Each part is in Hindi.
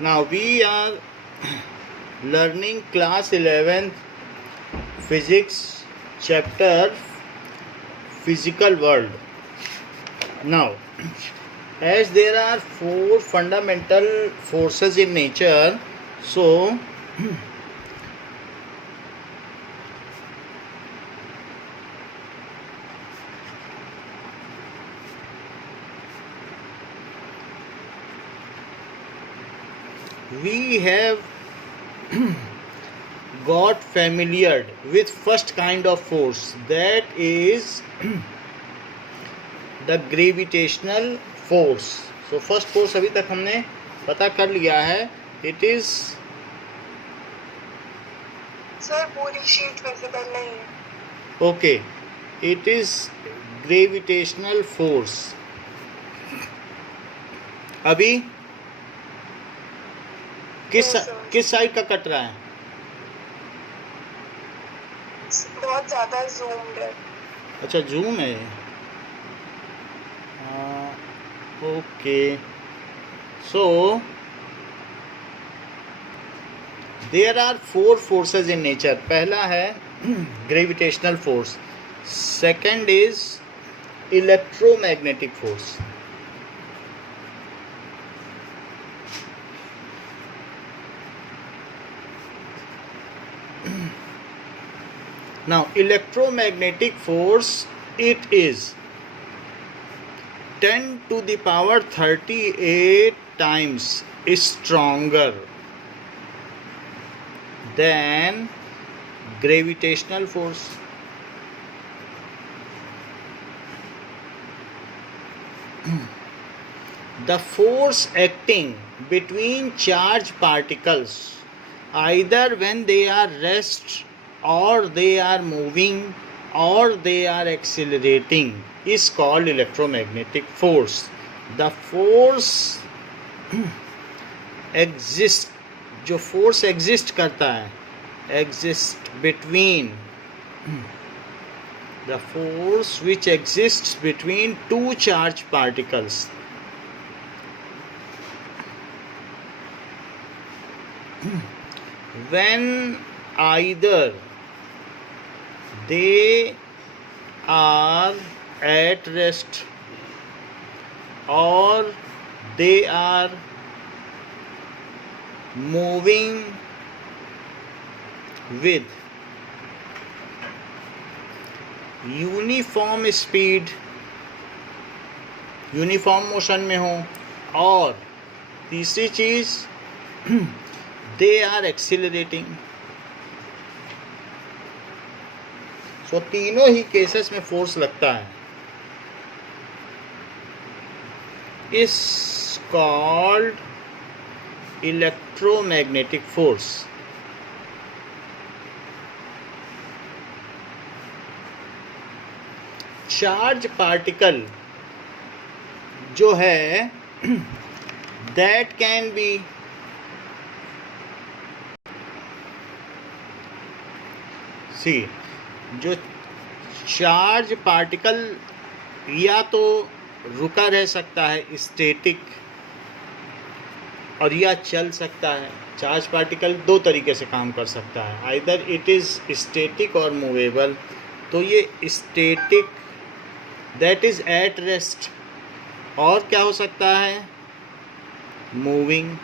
Now we are learning class 11th physics chapter physical world. Now, as there are four fundamental forces in nature, so we have got familiar with first kind of force, that is the gravitational force. So first force अभी तक हमने पता कर लिया है, it is सर पूरी शीट विजिबल नहीं है. okay, it is gravitational force. अभी किस Yes, sir. किस साइड का कट रहा है? बहुत ज़्यादा zoomed है. अच्छा, जूम है. Okay, so there are four forces in nature. पहला है gravitational force, second is electromagnetic force, now electromagnetic force, it is 10 to the power 38 times stronger than gravitational force. The force acting between charged particles, either when they are rest or they are moving or they are accelerating, is called electromagnetic force. The force exists, जो force exist करता है, exist between, the force which exists between two charged particles, when either they are at rest or they are moving with uniform speed, uniform motion में हो, और तीसरी चीज दे आर एक्सिलरेटिंग. सो तीनों ही केसेस में फोर्स लगता है. Is called electromagnetic force. Charge particle जो है, दैट कैन बी सी, जो चार्ज पार्टिकल या तो रुका रह सकता है स्टैटिक, और या चल सकता है. चार्ज पार्टिकल दो तरीके से काम कर सकता है, आइदर इट इज़ स्टैटिक और मूवेबल. तो ये static, that is at rest, और क्या हो सकता है, मूविंग.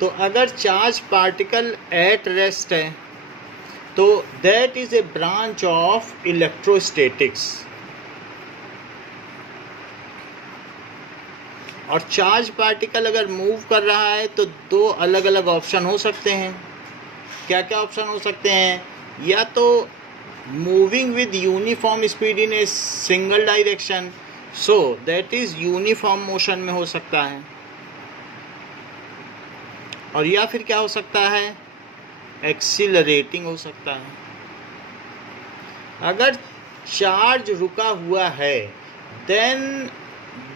तो अगर चार्ज पार्टिकल एट रेस्ट है तो that is a branch of electrostatics. और चार्ज पार्टिकल अगर मूव कर रहा है तो दो अलग अलग ऑप्शन हो सकते हैं. क्या क्या ऑप्शन हो सकते हैं? या तो moving with uniform speed in a single direction, so that is uniform motion में हो सकता है. और या फिर क्या हो सकता है, एक्सीलरेटिंग हो सकता है. अगर चार्ज रुका हुआ है, then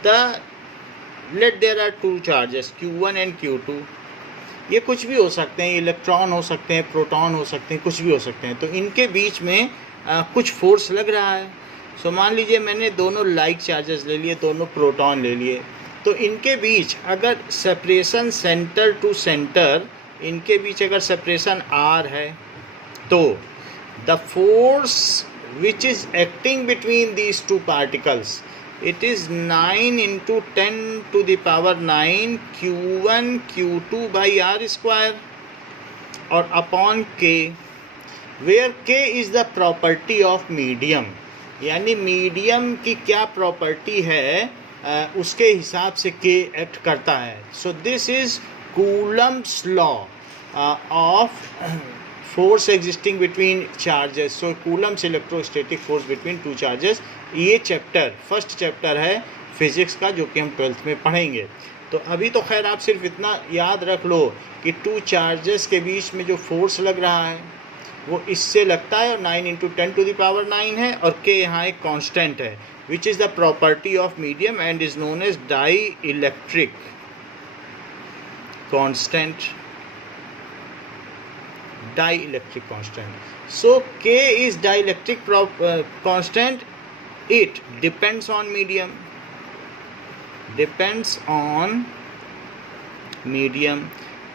the let there are two charges Q1 and Q2. ये कुछ भी हो सकते हैं, इलेक्ट्रॉन हो सकते हैं, प्रोटॉन हो सकते हैं, कुछ भी हो सकते हैं. तो इनके बीच में कुछ फोर्स लग रहा है. सो मान लीजिए मैंने दोनों लाइक चार्जेस ले लिए, दोनों प्रोटॉन ले लिए, तो इनके बीच अगर सेपरेशन सेंटर टू सेंटर, इनके बीच अगर सेपरेशन r है, तो the force which is acting between these two particles, it is 9 into 10 to the power 9 q1 q2 by r square और upon k, where k is the property of medium, यानी मीडियम की क्या प्रॉपर्टी है उसके हिसाब से k एक्ट करता है. सो this is Coulomb's law of force existing between charges. So Coulomb's electrostatic force between two charges. ये चैप्टर फर्स्ट चैप्टर है फिजिक्स का, जो कि हम 12th में पढ़ेंगे. तो अभी तो खैर आप सिर्फ इतना याद रख लो कि टू चार्जेस के बीच में जो फोर्स लग रहा है वो इससे लगता है, और 9 इंटू 10 टू द पावर 9 है, और के यहाँ एक कांस्टेंट है which is the property of medium and is known as dielectric constant. Dielectric constant. So K is dielectric constant. It depends on medium. Depends on medium.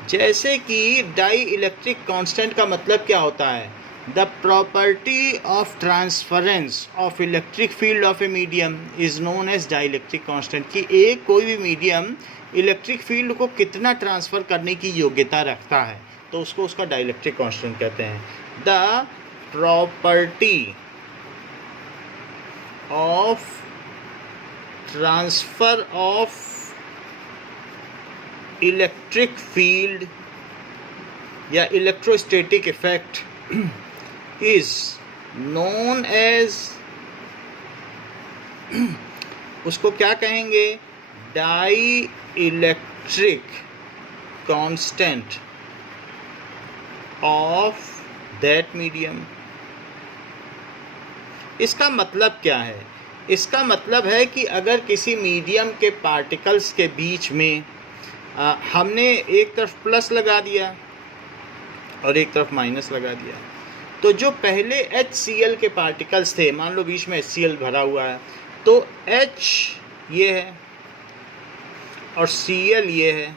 जैसे कि dielectric constant का मतलब क्या होता है? The property of transference of electric field of a medium is known as dielectric constant. कि एक कोई भी मीडियम इलेक्ट्रिक फील्ड को कितना ट्रांसफ़र करने की योग्यता रखता है, तो उसको उसका डाइलेक्ट्रिक कांस्टेंट कहते हैं. The property of transfer of electric field या electrostatic effect is known as, उसको क्या कहेंगे, dielectric constant of that medium. इसका मतलब क्या है? इसका मतलब है कि अगर किसी मीडियम के पार्टिकल्स के बीच में हमने एक तरफ प्लस लगा दिया और एक तरफ माइनस लगा दिया, तो जो पहले HCl के पार्टिकल्स थे, मान लो बीच में HCl भरा हुआ है, तो H ये है और Cl ये है,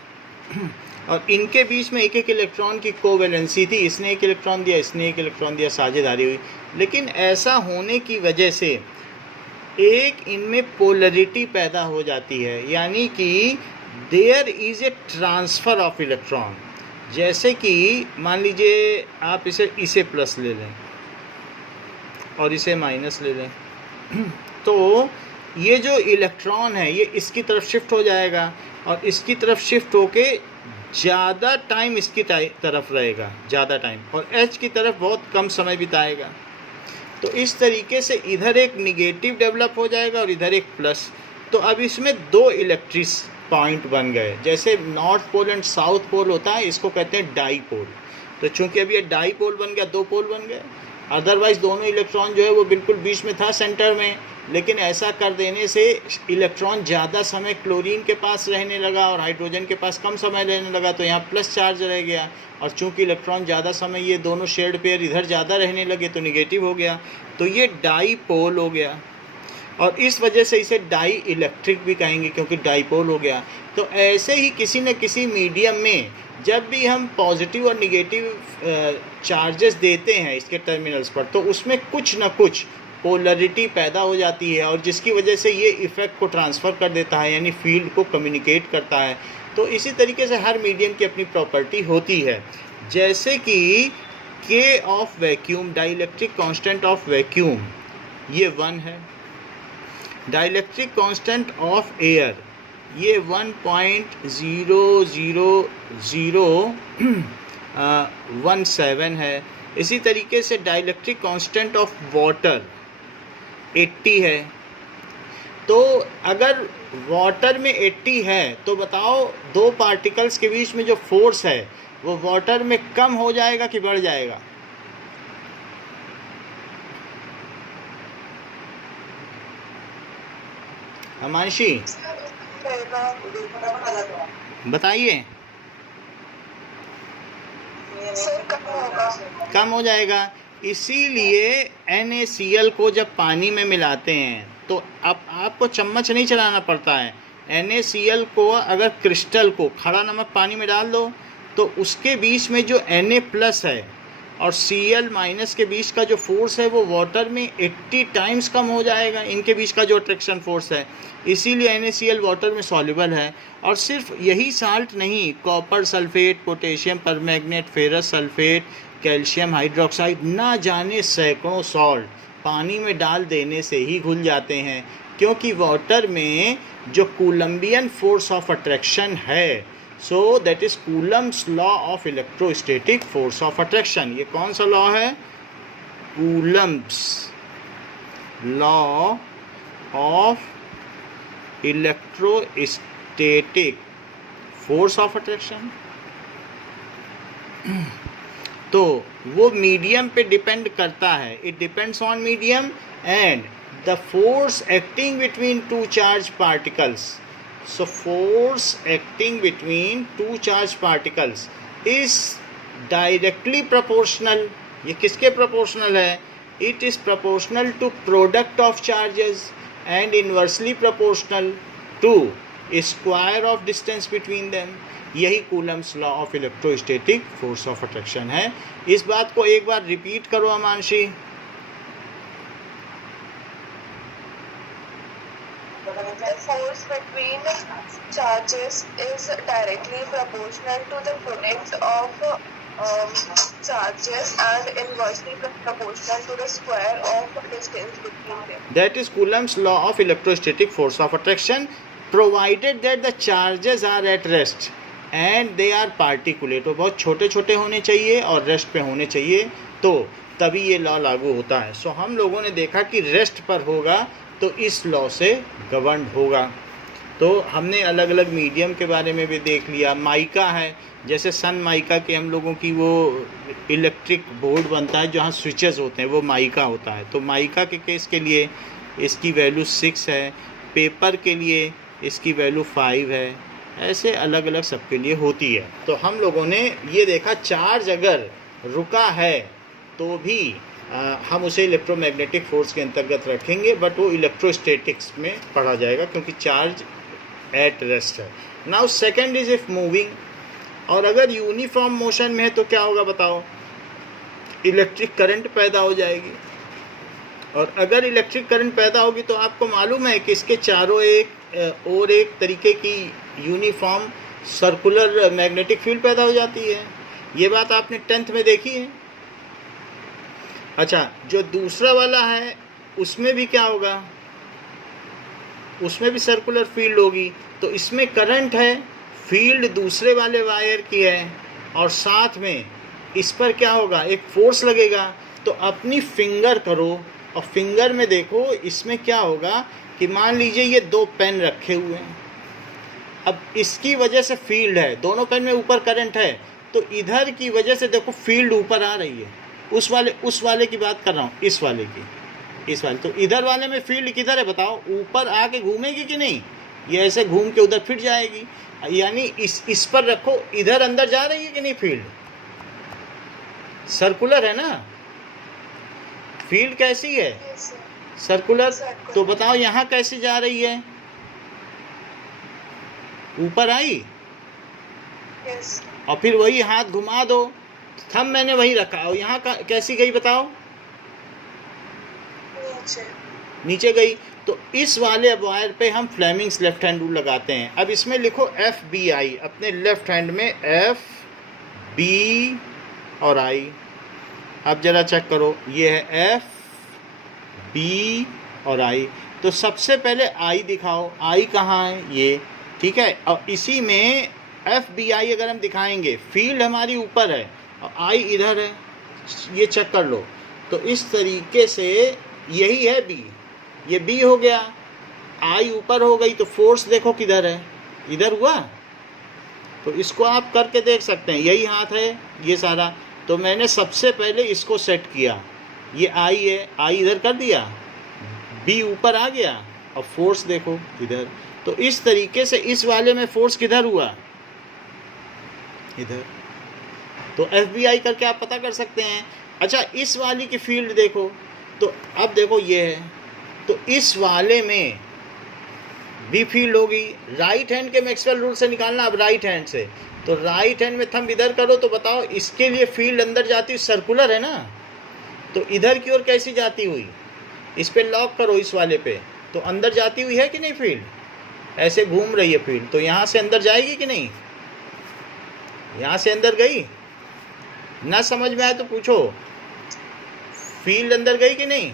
और इनके बीच में एक एक इलेक्ट्रॉन की कोवैलेंसी थी. इसने एक इलेक्ट्रॉन दिया, इसने एक इलेक्ट्रॉन दिया, साझेदारी हुई. लेकिन ऐसा होने की वजह से एक इनमें पोलरिटी पैदा हो जाती है, यानी कि there is a transfer of electron. जैसे कि मान लीजिए आप इसे प्लस ले लें और इसे माइनस ले लें, तो ये जो इलेक्ट्रॉन है ये इसकी तरफ शिफ्ट हो जाएगा और इसकी तरफ शिफ्ट होके ज़्यादा टाइम इसकी तरफ रहेगा, ज़्यादा टाइम, और H की तरफ बहुत कम समय बिताएगा. तो इस तरीके से इधर एक निगेटिव डेवलप हो जाएगा और इधर एक प्लस. तो अब इसमें दो इलेक्ट्रिक पॉइंट बन गए. जैसे north pole and south pole होता है, इसको कहते हैं डाईपोल. तो चूंकि अब ये डाईपोल बन गया, दो पोल बन गए. अदरवाइज दोनों इलेक्ट्रॉन जो है वो बिल्कुल बीच में था, सेंटर में, लेकिन ऐसा कर देने से इलेक्ट्रॉन ज़्यादा समय क्लोरीन के पास रहने लगा और हाइड्रोजन के पास कम समय रहने लगा, तो यहाँ प्लस चार्ज रह गया. और चूंकि इलेक्ट्रॉन ज़्यादा समय, ये दोनों शेयर्ड पेयर इधर ज़्यादा रहने लगे, तो निगेटिव हो गया. तो ये डाईपोल हो गया, और इस वजह से इसे डाई इलेक्ट्रिक भी कहेंगे, क्योंकि डाईपोल हो गया. तो ऐसे ही किसी न किसी मीडियम में जब भी हम पॉजिटिव और निगेटिव चार्जेस देते हैं इसके टर्मिनल्स पर, तो उसमें कुछ न कुछ पोलरिटी पैदा हो जाती है, और जिसकी वजह से ये इफ़ेक्ट को ट्रांसफ़र कर देता है, यानी फील्ड को कम्युनिकेट करता है. तो इसी तरीके से हर मीडियम की अपनी प्रॉपर्टी होती है. जैसे कि K of vacuum, dielectric constant of vacuum, ये 1 है. डाइलेक्ट्रिक कांस्टेंट ऑफ एयर ये 1.0017 है. इसी तरीके से डाइलेक्ट्रिक कांस्टेंट ऑफ वाटर 80 है. तो अगर वाटर में 80 है, तो बताओ दो पार्टिकल्स के बीच में जो फोर्स है वो वाटर में कम हो जाएगा कि बढ़ जाएगा? हिमांशी बताइए. कम हो जाएगा. इसीलिए NaCl को जब पानी में मिलाते हैं तो अब आपको चम्मच नहीं चलाना पड़ता है, NaCl को अगर क्रिस्टल को खड़ा नमक पानी में डाल दो तो उसके बीच में जो Na+ है और Cl- के बीच का जो फोर्स है वो वाटर में 80 टाइम्स कम हो जाएगा, इनके बीच का जो अट्रैक्शन फोर्स है। इसीलिए NaCl वाटर में सॉल्युबल है। और सिर्फ यही साल्ट नहीं, copper sulphate, potassium permanganate, ferrous sulphate, calcium hydroxide, ना जाने सैकड़ों सॉल्ट पानी में डाल देने से ही घुल जाते हैं, क्योंकि वाटर में जो कूलम्बियन फोर्स ऑफ अट्रैक्शन है, so that is Coulomb's law of electrostatic force of attraction. ये कौन सा लॉ है? Coulomb's law of electrostatic force of attraction. तो वो मीडियम पे डिपेंड करता है, it depends on medium and the force acting between two charge particles. So force acting between two charged particles is directly proportional. ये किसके proportional है? It is proportional to product of charges and inversely proportional to square of distance between them. यही Coulomb's law of electrostatic force of attraction है। इस बात को एक बार रिपीट करो अमांशी। The force between charges is directly proportional to the product of charges and inversely proportional to the square of distance between them. That is Coulomb's law of electrostatic force of attraction, provided that the charges are at rest and they are particulate। वो बहुत छोटे छोटे होने चाहिए और रेस्ट पे होने चाहिए, तो तभी ये लॉ लागू होता है। सो हम लोगों ने देखा कि रेस्ट पर होगा तो इस लॉ से गवर्न होगा। तो हमने अलग अलग मीडियम के बारे में भी देख लिया। माइका है, जैसे सन माइका के हम लोगों की वो इलेक्ट्रिक बोर्ड बनता है जहाँ स्विचेस होते हैं, वो माइका होता है। तो माइका के केस के लिए इसकी वैल्यू 6 है, पेपर के लिए इसकी वैल्यू 5 है, ऐसे अलग अलग सबके लिए होती है। तो हम लोगों ने ये देखा चार्ज अगर रुका है तो भी हम उसे इलेक्ट्रोमैग्नेटिक फोर्स के अंतर्गत रखेंगे, बट वो इलेक्ट्रोस्टैटिक्स में पढ़ा जाएगा क्योंकि चार्ज एट रेस्ट है। Now second is if moving, और अगर यूनिफॉर्म मोशन में है तो क्या होगा बताओ? इलेक्ट्रिक करंट पैदा हो जाएगी। और अगर इलेक्ट्रिक करंट पैदा होगी तो आपको मालूम है कि इसके चारों एक तरीके की यूनिफॉर्म सर्कुलर मैग्नेटिक फील्ड पैदा हो जाती है। ये बात आपने 10th में देखी है। अच्छा, जो दूसरा वाला है उसमें भी क्या होगा? उसमें भी सर्कुलर फील्ड होगी। तो इसमें करंट है, फील्ड दूसरे वाले वायर की है, और साथ में इस पर क्या होगा? एक फोर्स लगेगा। तो अपनी फिंगर करो और फिंगर में देखो इसमें क्या होगा कि मान लीजिए ये 2 पेन रखे हुए हैं। अब इसकी वजह से फील्ड है, दोनों पेन में ऊपर करंट है, तो इधर की वजह से देखो फील्ड ऊपर आ रही है। उस वाले की बात कर रहा हूँ, इस वाले। तो इधर वाले में फील्ड किधर है बताओ? ऊपर आके घूमेगी कि नहीं? ये ऐसे घूम के उधर फिर जाएगी, यानी इस पर रखो, इधर अंदर जा रही है कि नहीं? फील्ड सर्कुलर है ना। फील्ड कैसी है? सर्कुलर। तो बताओ यहाँ कैसे जा रही है? ऊपर आई। और फिर वही हाथ घुमा दो, थंब मैंने वही रखा, और यहाँ कैसी गई बताओ? नीचे गई। तो इस वाले वायर पे हम फ्लेमिंग्स लेफ्ट हैंड रूल लगाते हैं। अब इसमें लिखो FBI, अपने लेफ्ट हैंड में F, B और I। अब जरा चेक करो, ये है F, B और I। तो सबसे पहले I दिखाओ, I कहाँ है? ये, ठीक है। और इसी में FBI अगर हम दिखाएंगे, फील्ड हमारी ऊपर है और I इधर है, ये चेक कर लो। तो इस तरीके से यही है B, ये B हो गया, I ऊपर हो गई, तो फोर्स देखो किधर है? इधर हुआ। तो इसको आप करके देख सकते हैं, यही हाथ है ये सारा। तो मैंने सबसे पहले इसको सेट किया, ये I है, I इधर कर दिया, B ऊपर आ गया, और फोर्स देखो इधर। तो इस तरीके से इस वाले में फोर्स किधर हुआ? इधर। तो FBI करके आप पता कर सकते हैं। अच्छा, इस वाली की फील्ड देखो, तो अब देखो ये है, तो इस वाले में बी फील्ड होगी। राइट हैंड के मैक्सवेल रूल से निकालना, अब राइट हैंड से, तो राइट हैंड में थंब इधर करो तो बताओ इसके लिए फील्ड अंदर जाती हुई सर्कुलर है ना, तो इधर की ओर कैसी जाती हुई, इस पे लॉक करो इस वाले पे, तो अंदर जाती हुई है कि नहीं फील्ड, ऐसे घूम रही है फील्ड, तो यहाँ से अंदर जाएगी कि नहीं, यहाँ से अंदर गई ना, समझ में आए तो पूछो, फील्ड अंदर गई कि नहीं,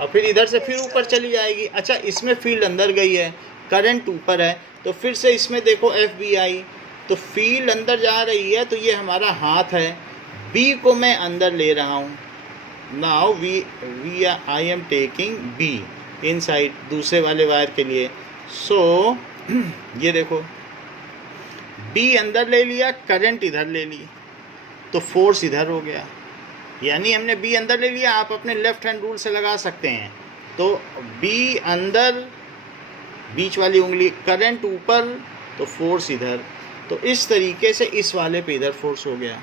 और फिर इधर से फिर ऊपर चली जाएगी। अच्छा इसमें फील्ड अंदर गई है, करंट ऊपर है, तो फिर से इसमें देखो FBI, तो फील्ड अंदर जा रही है, तो ये हमारा हाथ है, B को मैं अंदर ले रहा हूँ, now I am taking B inside दूसरे वाले वायर के लिए। सो ये देखो B अंदर ले लिया, करंट इधर ले ली, तो फोर्स इधर हो गया, यानी हमने B अंदर ले लिया। आप अपने लेफ्ट हैंड रूल से लगा सकते हैं, तो B अंदर, बीच वाली उंगली, करंट ऊपर, तो फोर्स इधर, तो इस तरीके से इस वाले पे इधर फोर्स हो गया।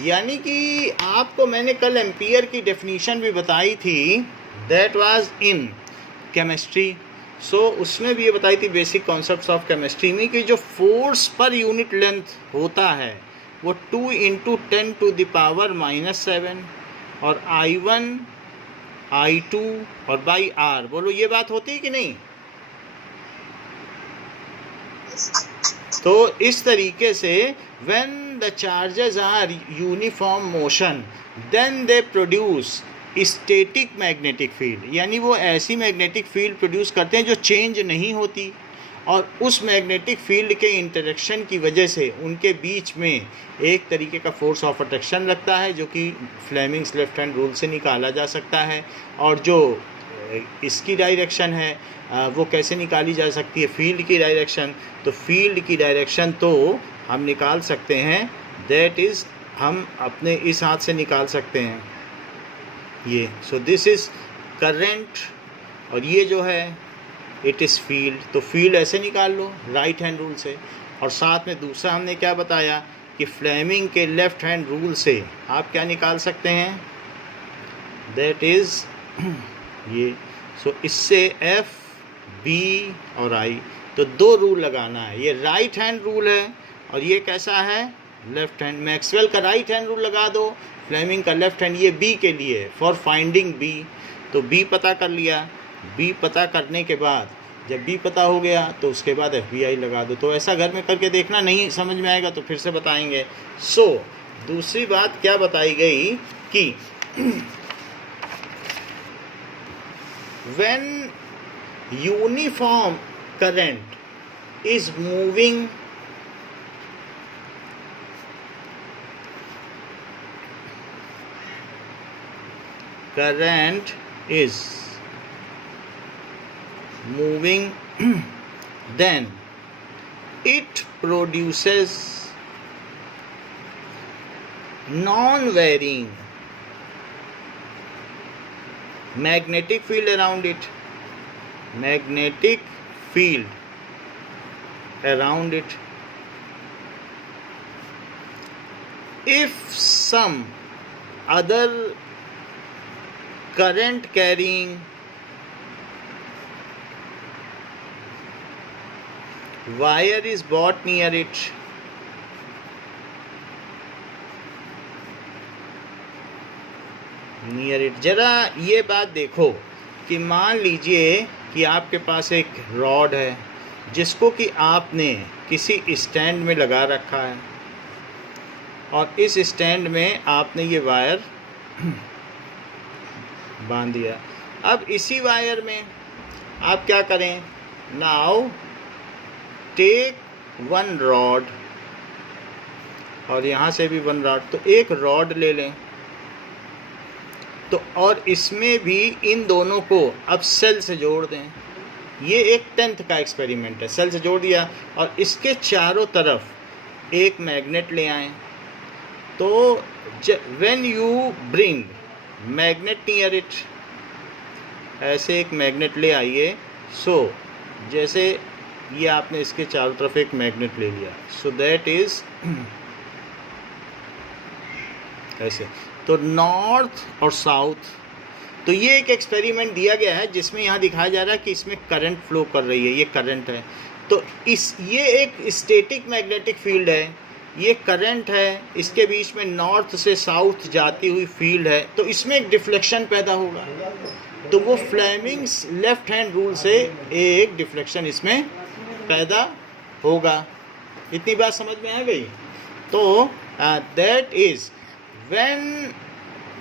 यानी कि आपको मैंने कल एम्पियर की डेफिनेशन भी बताई थी, दैट वाज इन केमिस्ट्री। सो उसमें भी ये बताई थी बेसिक कॉन्सेप्ट्स ऑफ केमिस्ट्री में, कि जो फोर्स पर यूनिट लेंथ होता है वो 2 × 10⁻⁻7 और I1 I2 और बाई R, बोलो ये बात होती है कि नहीं। तो इस तरीके से when the charges are uniform motion then they produce static magnetic field, यानी वो ऐसी मैग्नेटिक फील्ड प्रोड्यूस करते हैं जो चेंज नहीं होती, और उस मैग्नेटिक फील्ड के इंटरेक्शन की वजह से उनके बीच में एक तरीके का फोर्स ऑफ अट्रैक्शन लगता है, जो कि फ्लेमिंग्स लेफ्ट हैंड रूल से निकाला जा सकता है। और जो इसकी डायरेक्शन है वो कैसे निकाली जा सकती है, फील्ड की डायरेक्शन, तो फील्ड की डायरेक्शन तो हम निकाल सकते हैं, दैट इज़ हम अपने इस हाथ से निकाल सकते हैं ये। सो दिस इज़ करंट, और ये जो है इट इज़ फील्ड, तो फील्ड ऐसे निकाल लो राइट हैंड रूल से। और साथ में दूसरा हमने क्या बताया कि फ्लेमिंग के लेफ्ट हैंड रूल से आप क्या निकाल सकते हैं, दैट इज़ ये। सो इससे F, B और I, तो 2 रूल लगाना है, ये राइट हैंड रूल है और ये कैसा है, लेफ्ट हैंड। मैक्सवेल का राइट हैंड रूल लगा दो, फ्लेमिंग का लेफ्ट हैंड, ये B के लिए, फॉर फाइंडिंग B। तो B पता कर लिया, B पता करने के बाद जब B पता हो गया तो उसके बाद FBI लगा दो। तो ऐसा घर में करके देखना, नहीं समझ में आएगा तो फिर से बताएंगे। सो दूसरी बात क्या बताई गई कि when uniform current is moving then it produces non-varying magnetic field around it, magnetic field around it. If some other current carrying wire is brought near it, जरा ये बात देखो कि मान लीजिए कि आपके पास एक रॉड है जिसको कि आपने किसी स्टैंड में लगा रखा है, और इस स्टैंड में आपने ये वायर बांध दिया। अब इसी वायर में आप क्या करें, नाउ टेक 1 रॉड, और यहाँ से भी 1 रॉड, तो एक रॉड ले लें, तो और इसमें भी इन दोनों को अब सेल से जोड़ दें। ये एक 10th का एक्सपेरिमेंट है, सेल से जोड़ दिया और इसके चारों तरफ एक मैग्नेट ले आएं। तो when you bring magnet near it, ऐसे एक मैग्नेट ले आइए। सो जैसे ये आपने इसके चारों तरफ एक मैग्नेट ले लिया, सो दैट इज़ ऐसे। तो नॉर्थ और साउथ, तो ये एक एक्सपेरिमेंट दिया गया है जिसमें यहाँ दिखाया जा रहा है कि इसमें करंट फ्लो कर रही है, ये करंट है। तो ये एक स्टैटिक मैग्नेटिक फील्ड है, ये करंट है, इसके बीच में नॉर्थ से साउथ जाती हुई फील्ड है, तो इसमें एक डिफ्लेक्शन पैदा होगा। तो वो फ्लेमिंग्स लेफ्ट हैंड रूल से एक डिफ्लेक्शन इसमें पैदा होगा। इतनी बात समझ में आ गई? तो that is when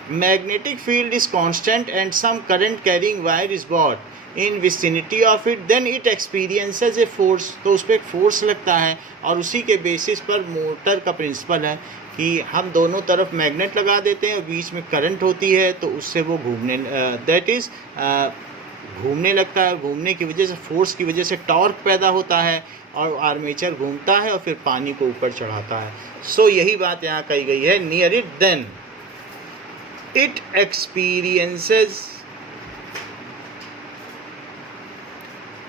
magnetic field is constant and some current carrying wire is brought in vicinity of it, then it experiences a force। तो उस पर एक फोर्स लगता है और उसी के बेसिस पर मोटर का प्रिंसिपल है कि हम दोनों तरफ मैग्नेट लगा देते हैं और बीच में करंट होती है, तो उससे वो घूमने दैट इज़ घूमने लगता है। घूमने की वजह से, फोर्स की वजह से टॉर्क पैदा होता है और आर्मेचर घूमता है और फिर पानी को ऊपर चढ़ाता है। सो यही बात यहाँ कही गई है, near it then it experiences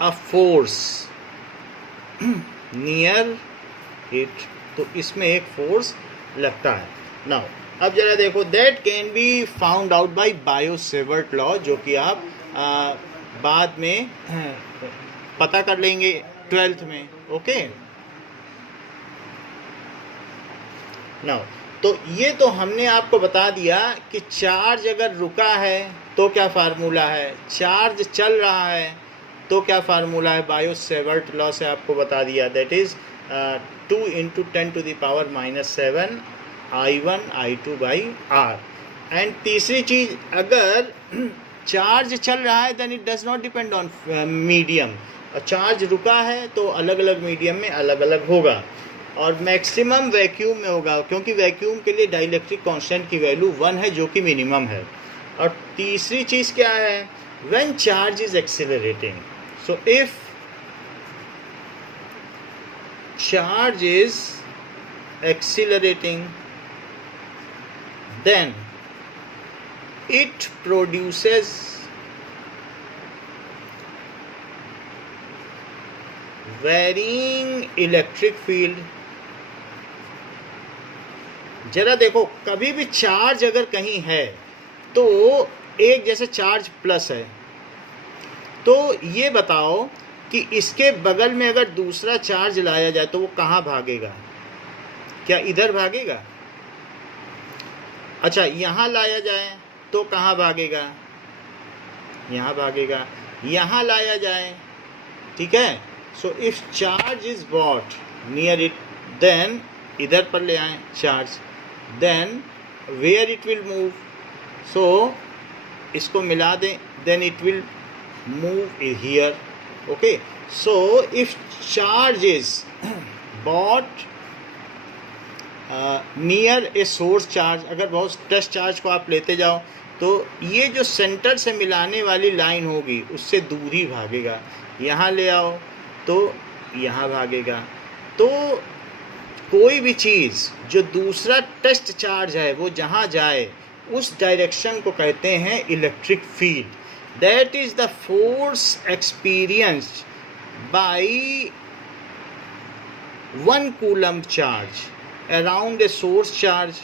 a force near it। तो इसमें एक फोर्स लगता है। नाउ अब जरा देखो, that can be found out by Biot-Savart law, जो कि आप बाद में पता कर लेंगे 12th में। ओके, नाउ तो ये तो हमने आपको बता दिया कि चार्ज अगर रुका है तो क्या फार्मूला है, चार्ज चल रहा है तो क्या फार्मूला है, बायो-सेवर्ट लॉ से आपको बता दिया। That is 2 × 10⁻⁷ I1 I2/R। And तीसरी चीज़, अगर चार्ज चल रहा है then it does not depend on medium, और चार्ज रुका है तो अलग अलग मीडियम में अलग अलग होगा, और मैक्सिमम वैक्यूम में होगा, क्योंकि वैक्यूम के लिए डाइलेक्ट्रिक कांस्टेंट की वैल्यू 1 है जो कि मिनिमम है। और तीसरी चीज़ क्या है, when charge is accelerating. So if charge is accelerating then it produces varying electric field. जरा देखो, कभी भी चार्ज अगर कहीं है तो एक जैसे चार्ज प्लस है, तो ये बताओ कि इसके बगल में अगर दूसरा चार्ज लाया जाए तो वो कहाँ भागेगा? क्या इधर भागेगा? अच्छा, यहाँ लाया जाए तो कहाँ भागेगा? यहाँ भागेगा। यहाँ लाया जाए, ठीक है। So if charge is brought near it, then इधर पर ले आए charge, then where it will move. So इसको मिला दें, then it will move here. Okay, so if charge is brought near a source charge, अगर बहुत टेस्ट चार्ज को आप लेते जाओ तो ये जो सेंटर से मिलाने वाली लाइन होगी उससे दूर ही भागेगा। यहाँ ले आओ तो यहाँ भागेगा। तो कोई भी चीज़ जो दूसरा टेस्ट चार्ज है वो जहाँ जाए उस डायरेक्शन को कहते हैं electric field. That is the force experienced bye 1 coulomb charge around a source charge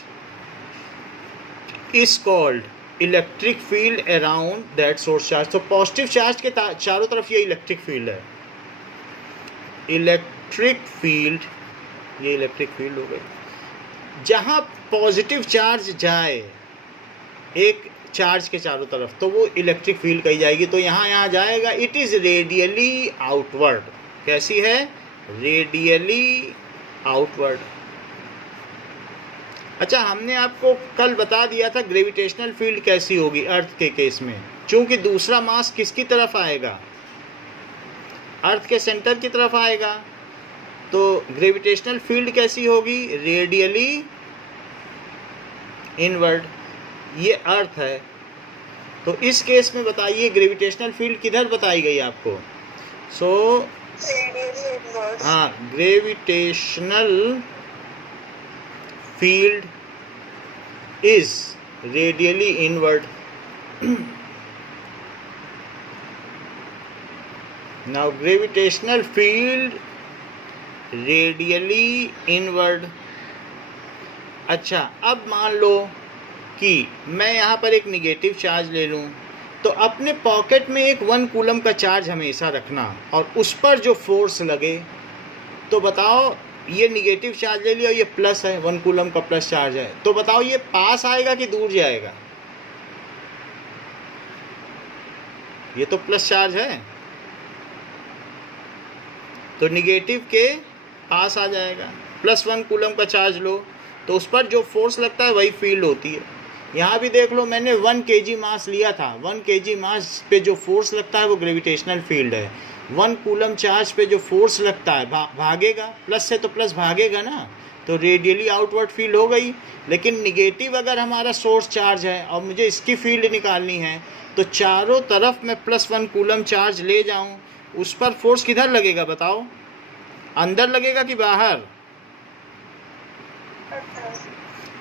is called electric field around that source charge। तो पॉजिटिव चार्ज के चारों तरफ ये इलेक्ट्रिक फील्ड है। इलेक्ट्रिक फील्ड, ये इलेक्ट्रिक फील्ड हो गई। जहाँ पॉजिटिव चार्ज जाए एक चार्ज के चारों तरफ तो वो इलेक्ट्रिक फील्ड कही जाएगी। तो यहाँ जाएगा, इट इज़ रेडियली आउटवर्ड। कैसी है? Radially outward. अच्छा, हमने आपको कल बता दिया था ग्रेविटेशनल फील्ड कैसी होगी अर्थ के केस में। चूंकि दूसरा मास किसकी तरफ आएगा? अर्थ के सेंटर की तरफ आएगा। तो ग्रेविटेशनल फील्ड कैसी होगी? Radially inward. ये अर्थ है। तो इस केस में बताइए ग्रेविटेशनल फील्ड किधर बताई गई आपको? सो हाँ, gravitational field is radially inward। Now gravitational field radially inward। अच्छा, अब मान लो कि मैं यहाँ पर एक निगेटिव चार्ज ले लूँ तो अपने पॉकेट में एक 1 कूलम का चार्ज हमेशा रखना और उस पर जो फोर्स लगे, तो बताओ ये निगेटिव चार्ज ले लिया, ये प्लस है, 1 कूलम का प्लस चार्ज है, तो बताओ ये पास आएगा कि दूर जाएगा? ये तो प्लस चार्ज है, तो निगेटिव के पास आ जाएगा। +1 कूलम का चार्ज लो तो उस पर जो फोर्स लगता है वही फील्ड होती है। यहाँ भी देख लो, मैंने 1 kg मास लिया था, 1 kg मास पे जो फोर्स लगता है वो ग्रेविटेशनल फील्ड है। 1 कूलम चार्ज पे जो फोर्स लगता है भागेगा, प्लस से तो प्लस भागेगा ना, तो रेडियली आउटवर्ड फील्ड हो गई। लेकिन निगेटिव अगर हमारा सोर्स चार्ज है और मुझे इसकी फील्ड निकालनी है, तो चारों तरफ मैं +1 कूलम चार्ज ले जाऊं, उस पर फोर्स किधर लगेगा बताओ? अंदर लगेगा कि बाहर?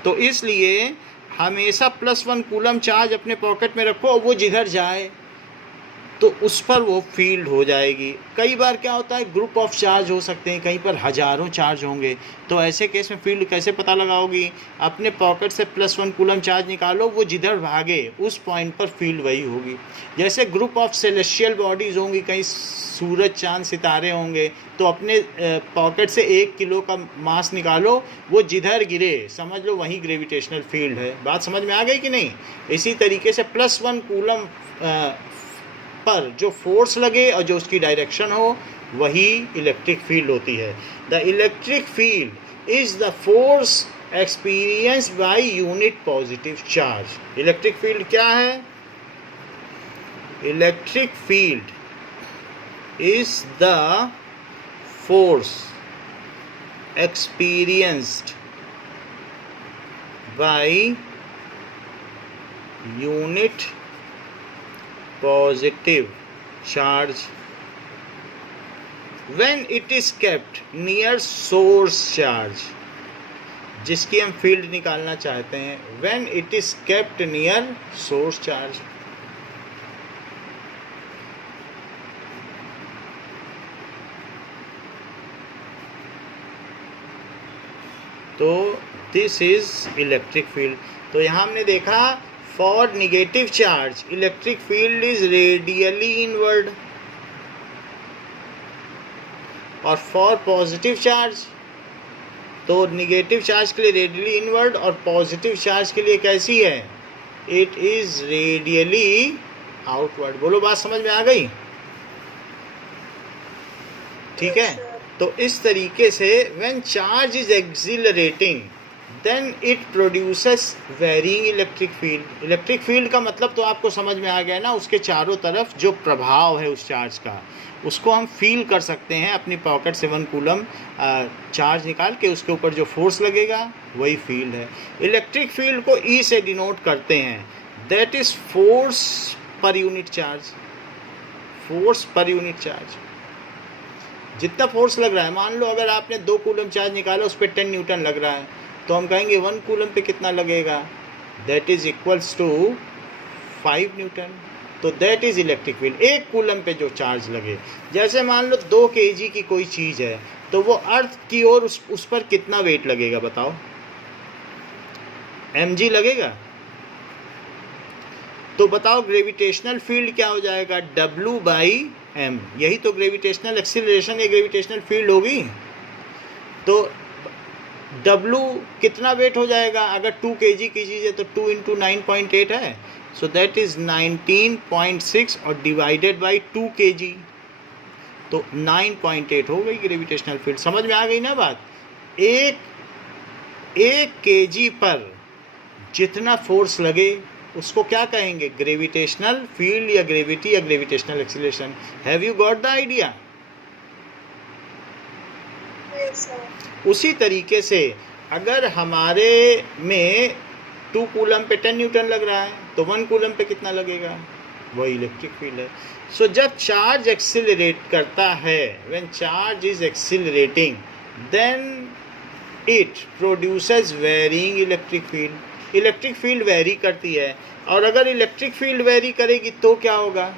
तो इसलिए हमेशा +1 कूलम चार्ज अपने पॉकेट में रखो और वो जिधर जाए तो उस पर वो फील्ड हो जाएगी। कई बार क्या होता है, ग्रुप ऑफ चार्ज हो सकते हैं, कहीं पर हजारों चार्ज होंगे, तो ऐसे केस में फील्ड कैसे पता लगाओगी? अपने पॉकेट से +1 कूलम चार्ज निकालो, वो जिधर भागे उस पॉइंट पर फील्ड वही होगी। जैसे ग्रुप ऑफ सेलेस्टियल बॉडीज़ होंगी, कहीं सूरज चांद सितारे होंगे, तो अपने पॉकेट से 1 किलो का मास निकालो, वो जिधर गिरे समझ लो वहीं ग्रेविटेशनल फील्ड है। बात समझ में आ गई कि नहीं? इसी तरीके से +1 कूलम पर जो फोर्स लगे और जो उसकी डायरेक्शन हो वही इलेक्ट्रिक फील्ड होती है। The electric field is the force experienced by unit positive charge. Electric field क्या है? Electric field is the force experienced by unit positive charge when it is kept near source charge, जिसकी हम फील्ड निकालना चाहते हैं, when it is kept near source charge। तो दिस इज इलेक्ट्रिक फील्ड। तो यहाँ हमने देखा, For negative charge, electric field is radially inward, और for positive charge, तो negative charge के लिए radially inward और positive charge के लिए कैसी है? It is radially outward। बोलो, बात समझ में आ गई? ठीक है, तो इस तरीके से when charge is exhilarating then it produces varying electric field। Electric field का मतलब तो आपको समझ में आ गया ना, उसके चारों तरफ जो प्रभाव है उस चार्ज का, उसको हम फील कर सकते हैं। अपनी पॉकेट से 1 कूलम चार्ज निकाल के उसके ऊपर जो फोर्स लगेगा वही फील्ड है। इलेक्ट्रिक फील्ड को ई से डिनोट करते हैं, that is force per unit charge. Force per unit charge, जितना फोर्स लग रहा है, मान लो अगर आपने 2 कूलम चार्ज निकाला, उस पर 10 न्यूटन लग रहा है, तो हम कहेंगे 1 कूलम पे कितना लगेगा? That is equals to 5 newton. तो that is electric field, 1 coulomb पे जो चार्ज लगे। जैसे मान लो 2 kg की कोई चीज़ है, तो वो अर्थ की ओर उस पर कितना वेट लगेगा बताओ? mg लगेगा। तो बताओ ग्रेविटेशनल फील्ड क्या हो जाएगा? W/m। यही तो ग्रेविटेशनल एक्सीलरेशन या ग्रेविटेशनल फील्ड होगी। तो W कितना वेट हो जाएगा? अगर 2 kg की चीज़ है तो 2 × 9.8 है, सो दैट इज़ 19.6 और डिवाइडेड बाई 2 kg, तो 9.8 हो गई ग्रेविटेशनल फील्ड। समझ में आ गई ना बात? एक kg पर जितना फोर्स लगे उसको क्या कहेंगे? ग्रेविटेशनल फील्ड या ग्रेविटी या gravitational acceleration. Have you got the idea? उसी तरीके से अगर हमारे में 2 कूलम पे 10 न्यूटन लग रहा है, तो 1 कूलम पे कितना लगेगा? वही इलेक्ट्रिक फील्ड है। सो जब चार्ज एक्सिलरेट करता है, when charge is accelerating, then it produces varying electric field. Electric field vary करती है, और अगर इलेक्ट्रिक फील्ड वेरी करेगी तो क्या होगा?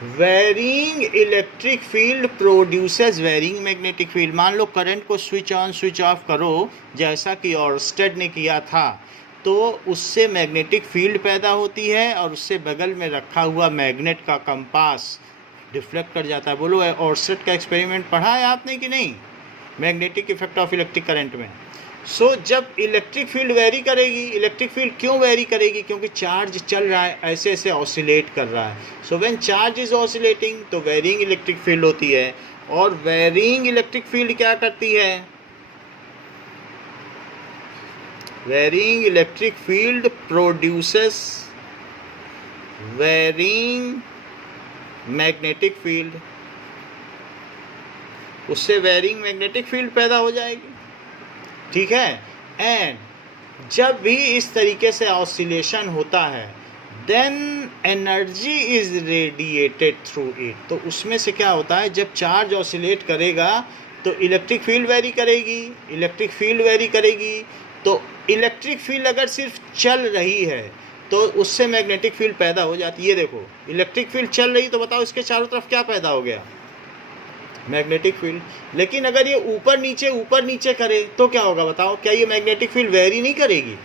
Varying electric field produces varying magnetic field. मान लो करंट को स्विच ऑन स्विच ऑफ करो, जैसा कि ऑर्स्टेड ने किया था, तो उससे मैग्नेटिक फील्ड पैदा होती है और उससे बगल में रखा हुआ मैग्नेट का कंपास डिफ्लेक्ट कर जाता है। बोलो ऑर्सेट का एक्सपेरिमेंट पढ़ा है आपने कि नहीं, magnetic effect of electric current में। सो जब इलेक्ट्रिक फील्ड वेरी करेगी, इलेक्ट्रिक फील्ड क्यों वेरी करेगी, क्योंकि चार्ज चल रहा है, ऐसे ऐसे ऑसिलेट कर रहा है। So when charge is oscillating तो वेरिंग इलेक्ट्रिक फील्ड होती है, और वेरिंग इलेक्ट्रिक फील्ड क्या करती है, varying electric field produces varying magnetic field, उससे वेरिंग मैग्नेटिक फील्ड पैदा हो जाएगी, ठीक है। एंड जब भी इस तरीके से ऑसिलेशन होता है then energy is radiated through it, तो उसमें से क्या होता है, जब चार्ज ऑसिलेट करेगा तो इलेक्ट्रिक फील्ड वेरी करेगी, इलेक्ट्रिक फील्ड वेरी करेगी, तो इलेक्ट्रिक फील्ड अगर सिर्फ चल रही है तो उससे मैग्नेटिक फील्ड पैदा हो जाती है। ये देखो इलेक्ट्रिक फील्ड चल रही, तो बताओ इसके चारों तरफ क्या पैदा हो गया, मैग्नेटिक फील्ड। लेकिन अगर ये ऊपर नीचे करे तो क्या होगा बताओ, क्या ये मैग्नेटिक फील्ड वेरी नहीं करेगी?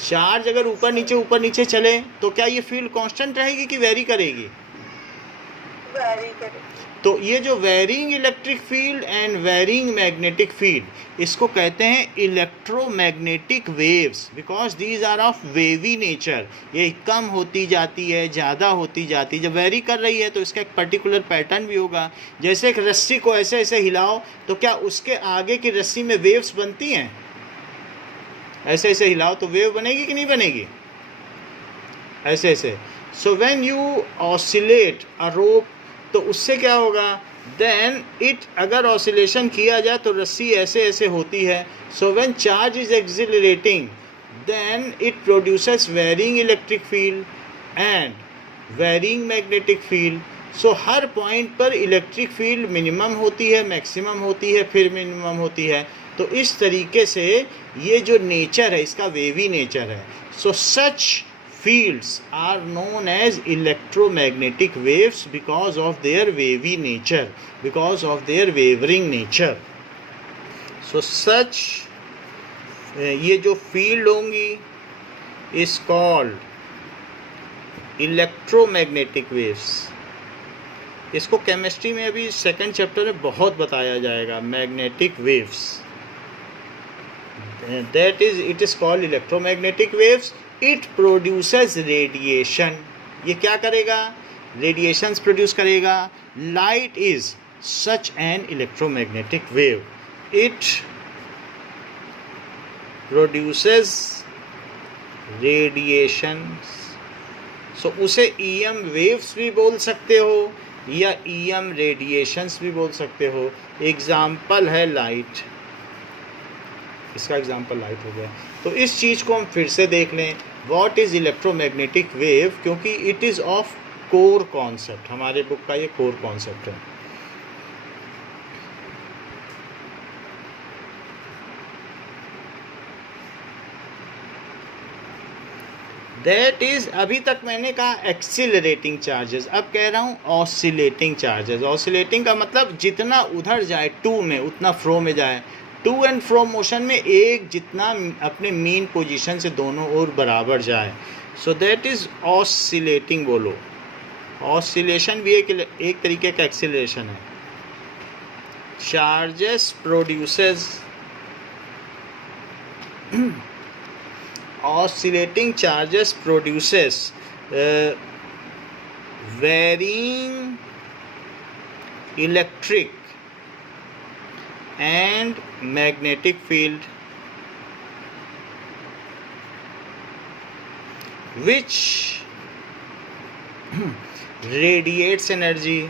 चार्ज अगर ऊपर नीचे चले तो क्या ये फील्ड कांस्टेंट रहेगी कि वेरी करेगी? वेरी करेगी। तो ये जो varying electric field and varying magnetic field, इसको कहते हैं electromagnetic waves, because these are of wavy nature. ये कम होती जाती है, ज़्यादा होती जाती है, जब वेरी कर रही है तो इसका एक पर्टिकुलर पैटर्न भी होगा। जैसे एक रस्सी को ऐसे ऐसे हिलाओ तो क्या उसके आगे की रस्सी में वेव्स बनती हैं? ऐसे ऐसे हिलाओ तो वेव बनेगी कि नहीं बनेगी? ऐसे ऐसे। सो व्हेन यू ऑसिलेट अ रोप, तो उससे क्या होगा, देन इट, अगर ऑसिलेशन किया जाए तो रस्सी ऐसे ऐसे होती है। So when charge is accelerating then it produces varying electric field and varying magnetic field. So हर पॉइंट पर इलेक्ट्रिक फील्ड मिनिमम होती है, मैक्सिमम होती है, फिर मिनिमम होती है। तो इस तरीके से ये जो नेचर है इसका वेवी नेचर है। सो सच fields are known as electromagnetic waves because of their wavy nature, because of their wavering nature. So such ये जो field होंगी is called electromagnetic waves. इसको केमिस्ट्री में अभी सेकंड चैप्टर में बहुत बताया जाएगा, magnetic waves. That is, it is called electromagnetic waves. It produces radiation. ये क्या करेगा, रेडिएशंस प्रोड्यूस करेगा। Light is such an electromagnetic wave, it produces radiations. So उसे EM वेव्स भी बोल सकते हो या EM रेडिएशंस भी बोल सकते हो। एग्जाम्पल है लाइट, इसका एग्जाम्पल लाइट हो गया। तो इस चीज़ को हम फिर से देख लें, व्हाट इज़ इलेक्ट्रोमैग्नेटिक वेव, क्योंकि it is of core concept, हमारे बुक का ये कोर कॉन्सेप्ट है। दैट इज़, अभी तक मैंने कहा एक्सिलरेटिंग चार्जेस, अब कह रहा हूँ ऑसिलेटिंग चार्जेस। ऑसिलेटिंग का मतलब जितना उधर जाए टू में उतना फ्रो में जाए। टू एंड फ्रो मोशन में एक जितना अपने मीन पोजीशन से दोनों ओर बराबर जाए। सो दैट इज़ ऑसिलेटिंग। बोलो, ऑसिलेशन भी एक तरीके का एक्सिलरेशन है। Charges produces, oscillating charges produces varying electric and magnetic field which radiates energy।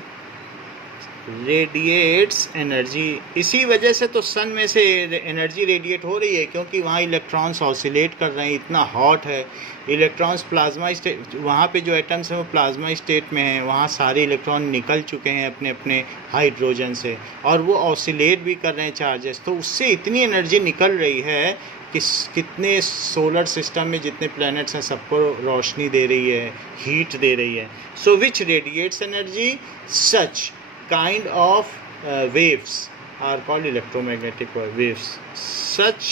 इसी वजह से तो सन में से एनर्जी रेडिएट हो रही है, क्योंकि वहाँ इलेक्ट्रॉन्स ऑसिलेट कर रहे हैं, इतना हॉट है। इलेक्ट्रॉन्स प्लाज्मा स्टेट, वहाँ पे जो एटम्स हैं वो प्लाज्मा स्टेट में हैं, वहाँ सारे इलेक्ट्रॉन निकल चुके हैं अपने अपने हाइड्रोजन से, और वो ऑसिलेट भी कर रहे हैं चार्जेस। तो उससे इतनी एनर्जी निकल रही है कि कितने सोलर सिस्टम में जितने प्लैनेट्स हैं सबको रोशनी दे रही है, हीट दे रही है। So which radiates energy, such kind of waves are called electromagnetic waves. Such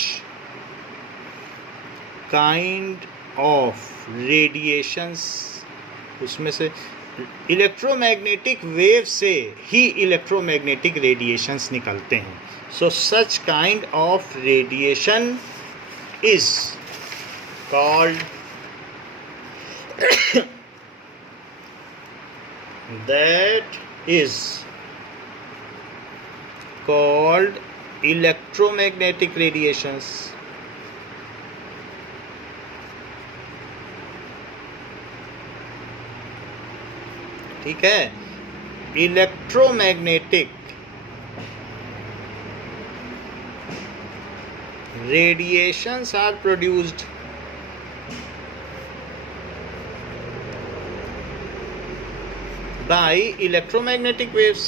kind of radiations, उसमें से इलेक्ट्रोमैग्नेटिक वेव से ही इलेक्ट्रोमैग्नेटिक रेडिएशंस निकलते हैं. So such kind of radiation is called that is called electromagnetic radiations. ठीक है, electromagnetic radiations are produced by electromagnetic waves.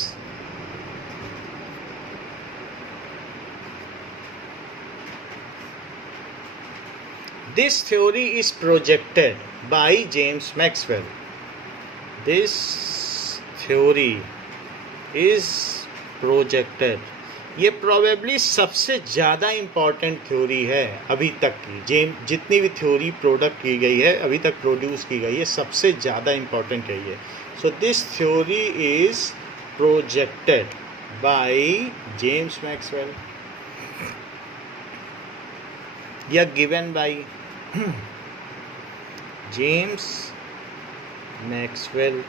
This theory is projected by James Maxwell. This theory is projected. ये probably सबसे ज़्यादा इम्पॉर्टेंट थ्योरी है अभी तक की. जितनी भी थ्योरी प्रोडक्ट की गई है, अभी तक प्रोड्यूस की गई है, सबसे ज़्यादा इम्पॉर्टेंट है ये. So this theory is projected by James Maxwell. या given by James Maxwell.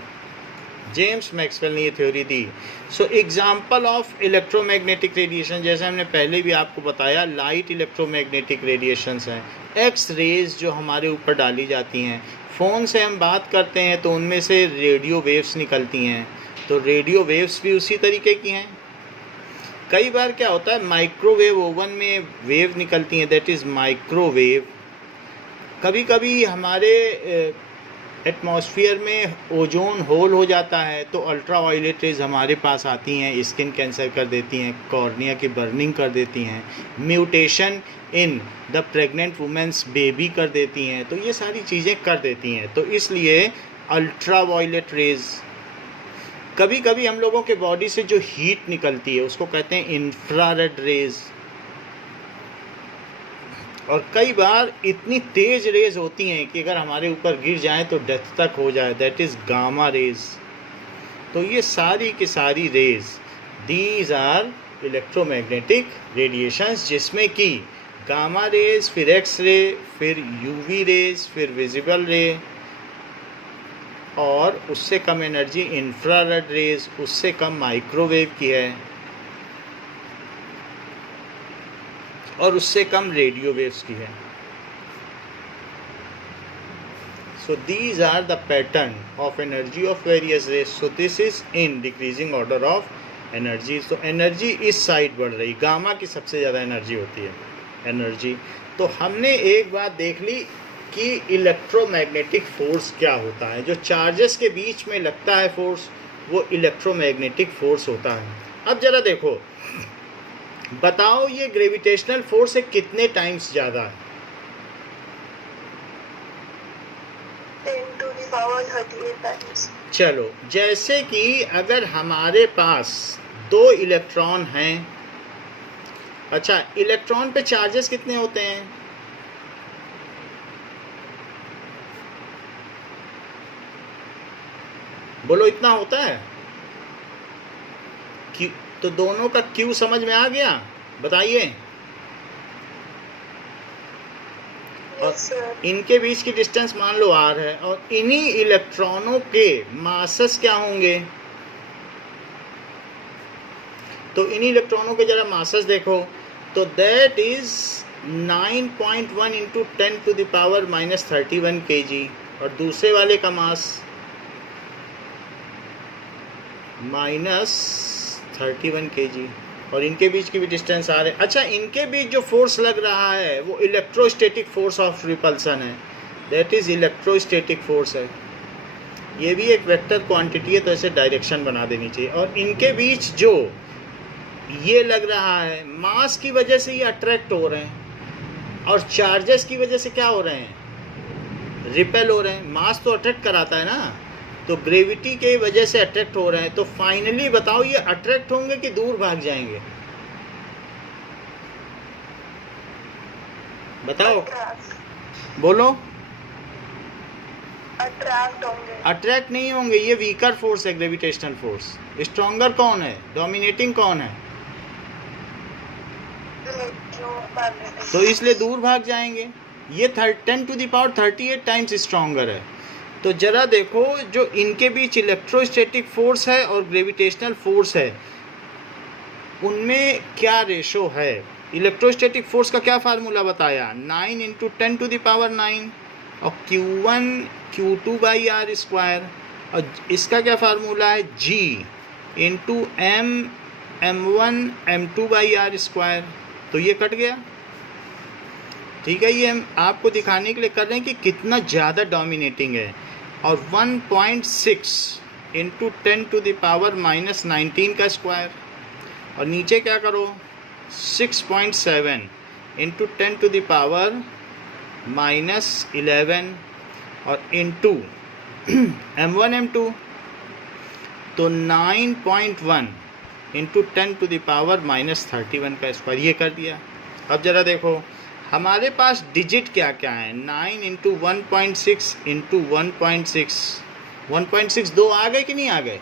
James Maxwell ने ये theory the. So example of electromagnetic radiation, जैसे हमने पहले भी आपको बताया, लाइट इलेक्ट्रोमैग्नेटिक रेडिएशंस हैं. एक्स रेज जो हमारे ऊपर डाली जाती हैं, फ़ोन से हम बात करते हैं तो उनमें से रेडियो वेव्स निकलती हैं. तो रेडियो वेव्स भी उसी तरीके की हैं. कई बार क्या होता है, माइक्रोवेव ओवन में वेव निकलती हैं, दैट इज़ माइक्रोवेव. कभी कभी हमारे एटमॉस्फेयर में ओजोन होल हो जाता है तो अल्ट्रा वायलेट रेज हमारे पास आती हैं, स्किन कैंसर कर देती हैं, कॉर्निया की बर्निंग कर देती हैं, mutation in the pregnant women's baby कर देती हैं. तो ये सारी चीज़ें कर देती हैं. तो इसलिए अल्ट्रा वायलेट रेज, कभी कभी हम लोगों के बॉडी से जो हीट निकलती है उसको कहते हैं इंफ्रारेड रेज. और कई बार इतनी तेज रेज होती हैं कि अगर हमारे ऊपर गिर जाएं तो डेथ तक हो जाए, दैट इज़ गामा रेज. तो ये सारी की सारी rays, these are electromagnetic radiations, जिसमें कि गामा रेज, फिर एक्स रे, फिर यूवी रेज, फिर विजिबल रे, और उससे कम एनर्जी इंफ्रारेड रेज, उससे कम माइक्रोवेव की है, और उससे कम रेडियो वेव्स की है. So these are the pattern of energy of various rays. So this is in decreasing order of energy. तो एनर्जी इस साइड बढ़ रही, गामा की सबसे ज़्यादा एनर्जी होती है, एनर्जी. तो हमने एक बात देख ली कि इलेक्ट्रोमैग्नेटिक फोर्स क्या होता है. जो चार्जेस के बीच में लगता है फोर्स, वो इलेक्ट्रोमैग्नेटिक फोर्स होता है. अब ज़रा देखो, बताओ ये ग्रेविटेशनल फोर्स से कितने टाइम्स ज़्यादा है? 10 to the power 38 times. चलो, जैसे कि अगर हमारे पास 2 इलेक्ट्रॉन हैं, अच्छा, इलेक्ट्रॉन पे चार्जेस कितने होते हैं? बोलो, इतना होता है? क्यू, तो दोनों का क्यू समझ में आ गया? बताइए. और इनके बीच की डिस्टेंस मान लो r है, और इन्हीं इलेक्ट्रॉनों के मासेस क्या होंगे? तो इन्हीं इलेक्ट्रॉनों के जरा मासेस देखो, तो that is 9.1 into 10 to the power -31 kg, और दूसरे वाले का मास -31 kg, और इनके बीच की भी डिस्टेंस आ रही है. अच्छा, इनके बीच जो फोर्स लग रहा है वो इलेक्ट्रोस्टैटिक फोर्स ऑफ रिपल्सन है, दैट इज़ इलेक्ट्रोस्टैटिक फोर्स है. ये भी एक वेक्टर क्वांटिटी है, तो ऐसे डायरेक्शन बना देनी चाहिए. और इनके बीच जो ये लग रहा है, मास की वजह से ये अट्रैक्ट हो रहे हैं, और चार्जेस की वजह से क्या हो रहे हैं? रिपेल हो रहे हैं. मास तो अट्रैक्ट कराता है ना, तो ग्रेविटी के वजह से अट्रैक्ट हो रहे हैं. तो फाइनली बताओ, ये अट्रैक्ट होंगे कि दूर भाग जाएंगे? बताओ. बोलो। अट्रैक्ट होंगे। अट्रैक्ट नहीं होंगे, ये वीकर फोर्स है ग्रेविटेशनल फोर्स। स्ट्रॉन्गर कौन है, डोमिनेटिंग कौन है? इलेक्ट्रोमैग्नेटिक। तो इसलिए दूर भाग जाएंगे। ये 10⁻38 टाइम्स स्ट्रॉन्गर है। तो जरा देखो, जो इनके बीच इलेक्ट्रोस्टैटिक फोर्स है और ग्रेविटेशनल फोर्स है, उनमें क्या रेशो है? इलेक्ट्रोस्टैटिक फोर्स का क्या फार्मूला बताया? 9 × 10⁻9 और Q1 Q2/r²। और इसका क्या फार्मूला है? G × M1 M2/r²। तो ये कट गया। ठीक है, ये हम आपको दिखाने के लिए कर रहे हैं कि कितना ज़्यादा डोमिनेटिंग है। और 1.6 × 10⁻⁻19 का स्क्वायर। और नीचे क्या करो, 6.7 × 10⁻⁻11 और इंटू M1 M2, तो 9.1 × 10⁻⁻31 का स्क्वायर। ये कर दिया। अब ज़रा देखो हमारे पास डिजिट क्या क्या है। 9 × 1.6 × 1.6, 1.6 दो आ गए कि नहीं आ गए?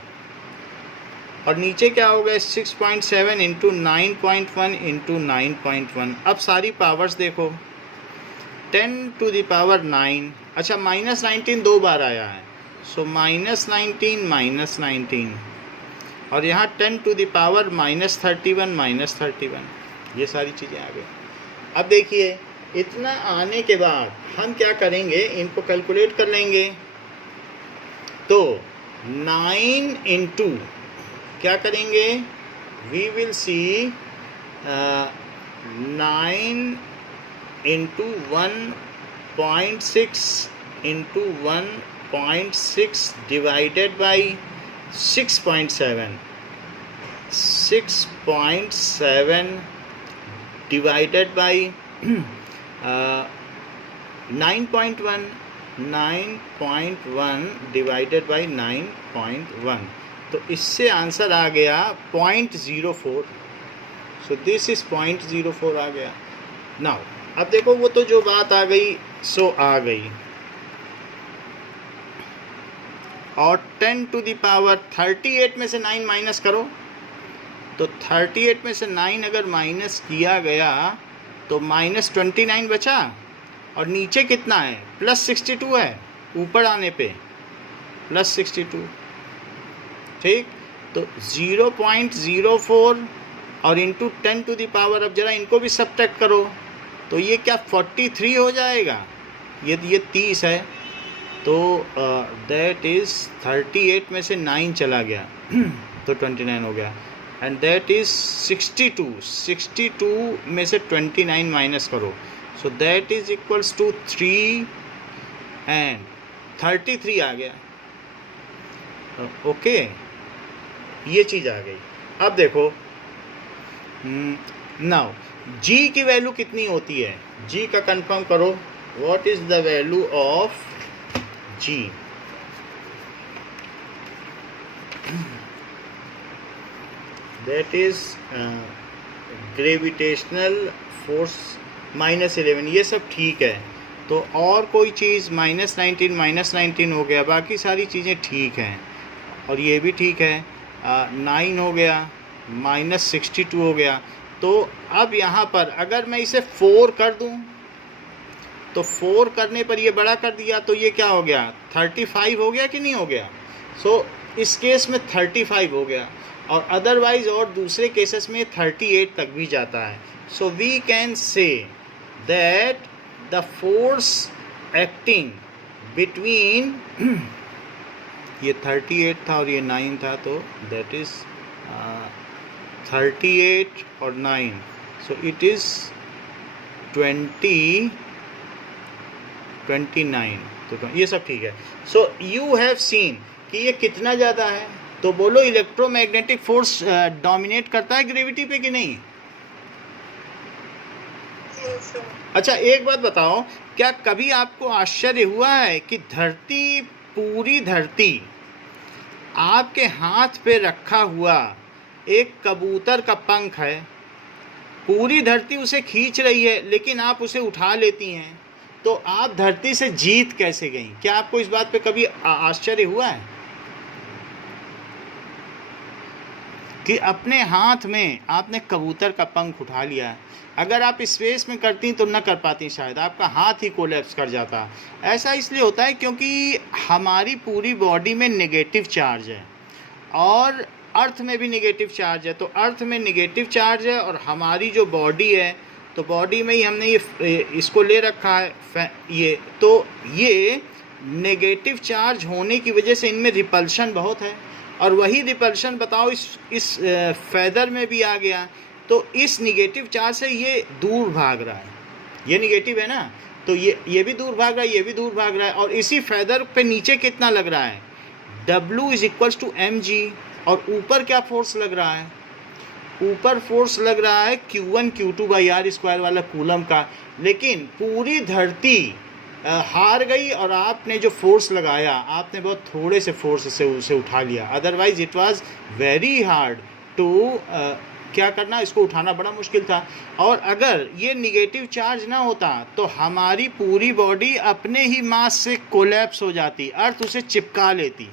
और नीचे क्या हो गया, 6.7 × 9.1 × 9.1। अब सारी पावर्स देखो, 10⁻9। अच्छा, -19 दो बार आया है, सो -19 -19। और यहाँ 10⁻31 -31। ये सारी चीज़ें आ गई। अब देखिए, इतना आने के बाद हम क्या करेंगे, इनको कैलकुलेट कर लेंगे। तो 9 × क्या करेंगे, we will see 9 × 1.6 × 1.6 divided by 6.7, 6.7 divided by 9.1, 9.1 divided by 9.1। तो इससे आंसर आ गया 0.04। सो दिस इज 0.04 आ गया। नाउ अब देखो, वो तो जो बात आ गई सो आ गई। और 10⁻38 में से 9 माइनस करो, तो 38 में से 9 अगर माइनस किया गया तो -29 बचा। और नीचे कितना है, +62 है, ऊपर आने पे +62। ठीक, तो 0.04 और इंटू 10⁻, अब जरा इनको भी सब्ट्रैक्ट करो, तो ये क्या 43 हो जाएगा। ये 30 है, तो दैट इज़ 38 में से 9 चला गया तो 29 हो गया। एंड दैट इज़ 62 में से 29 माइनस करो, so that is equals to 3 and 33 आ गया। ओके, ये चीज़ आ गई। अब देखो नाउ जी की वैल्यू कितनी होती है, जी का कंफर्म करो। What is the value of G? That is gravitational force -11। ये सब ठीक है। तो और कोई चीज़ -19 हो गया, बाकी सारी चीज़ें ठीक हैं। और ये भी ठीक है, 9 हो गया, -62 हो गया। तो अब यहाँ पर अगर मैं इसे 4 कर दूँ, तो 4 करने पर ये बड़ा कर दिया, तो ये क्या हो गया, 35 हो गया कि नहीं हो गया? सो इस केस में 35 हो गया, और अदरवाइज और दूसरे केसेस में 38 तक भी जाता है। So we can say that the force acting between ये 38 था और ये 9 था, तो दैट इज़ 38 और 9, सो इट इज़ 29। तो ये सब ठीक है। सो यू हैव सीन कि ये कितना ज़्यादा है। तो बोलो, इलेक्ट्रोमैग्नेटिक फोर्स डोमिनेट करता है ग्रेविटी पे कि नहीं? अच्छा, एक बात बताओ, क्या कभी आपको आश्चर्य हुआ है कि धरती, पूरी धरती आपके हाथ पे रखा हुआ एक कबूतर का पंख है, पूरी धरती उसे खींच रही है, लेकिन आप उसे उठा लेती हैं। तो आप धरती से जीत कैसे गई? क्या आपको इस बात पे कभी आश्चर्य हुआ है कि अपने हाथ में आपने कबूतर का पंख उठा लिया है? अगर आप स्पेस में करती तो न कर पाती, शायद आपका हाथ ही कोलैप्स कर जाता। ऐसा इसलिए होता है क्योंकि हमारी पूरी बॉडी में नेगेटिव चार्ज है और अर्थ में भी नेगेटिव चार्ज है। तो अर्थ में नेगेटिव चार्ज है और हमारी जो बॉडी है, तो बॉडी में ही हमने ये इसको ले रखा है ये, तो ये नेगेटिव चार्ज होने की वजह से इनमें रिपल्शन बहुत है। और वही रिपल्शन बताओ इस फैदर में भी आ गया, तो इस निगेटिव चार्ज से ये दूर भाग रहा है। ये निगेटिव है ना, तो ये भी दूर भाग रहा है, ये भी दूर भाग रहा है। और इसी फैदर पे नीचे कितना लग रहा है? W = mg। और ऊपर क्या फोर्स लग रहा है? ऊपर फोर्स लग रहा है Q1 Q2/r² वाला कूलम का। लेकिन पूरी धरती हार गई और आपने जो फोर्स लगाया, आपने बहुत थोड़े से फोर्स से उसे उठा लिया। Otherwise it was very hard to क्या करना, इसको उठाना बड़ा मुश्किल था। और अगर ये निगेटिव चार्ज ना होता तो हमारी पूरी बॉडी अपने ही मास से कोलैप्स हो जाती, अर्थ उसे चिपका लेती,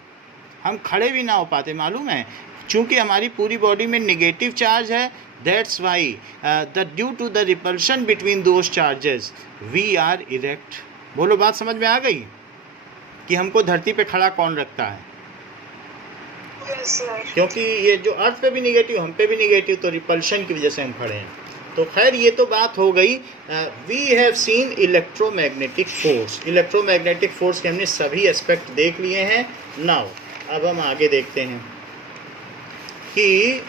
हम खड़े भी ना हो पाते। मालूम है, चूँकि हमारी पूरी बॉडी में निगेटिव चार्ज है, that's why due to the repulsion between those charges we are erect. बोलो, बात समझ में आ गई कि हमको धरती पे खड़ा कौन रखता है? क्योंकि ये जो अर्थ पे भी निगेटिव, हम पे भी निगेटिव, तो रिपल्शन की वजह से हम खड़े हैं। तो खैर, ये तो बात हो गई। We have seen electromagnetic force. Electromagnetic force के हमने सभी एस्पेक्ट देख लिए हैं। नाउ अब हम आगे देखते हैं कि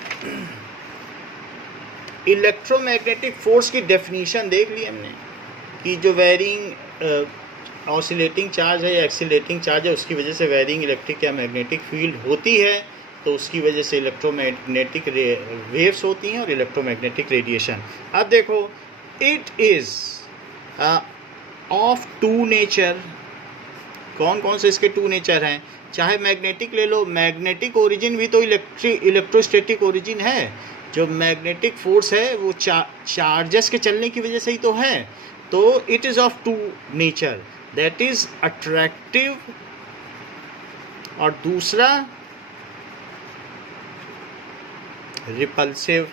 इलेक्ट्रोमैग्नेटिक फोर्स की डेफिनीशन देख ली हमने कि जो वेरिंग ऑसिलेटिंग चार्ज है या एक्सीलेटिंग चार्ज है, उसकी वजह से वेरिंग इलेक्ट्रिक या मैग्नेटिक फील्ड होती है, तो उसकी वजह से इलेक्ट्रोमैग्नेटिक वेव्स होती हैं और इलेक्ट्रोमैग्नेटिक रेडिएशन। अब देखो, it is of two nature. कौन कौन से इसके टू नेचर हैं? चाहे मैग्नेटिक ले लो, मैग्नेटिक ओरिजिन भी तो इलेक्ट्रोस्टैटिक ओरिजिन है। जो मैग्नेटिक फोर्स है वो चार्जेस के चलने की वजह से ही तो है। तो it is of two nature, that is attractive, और दूसरा repulsive.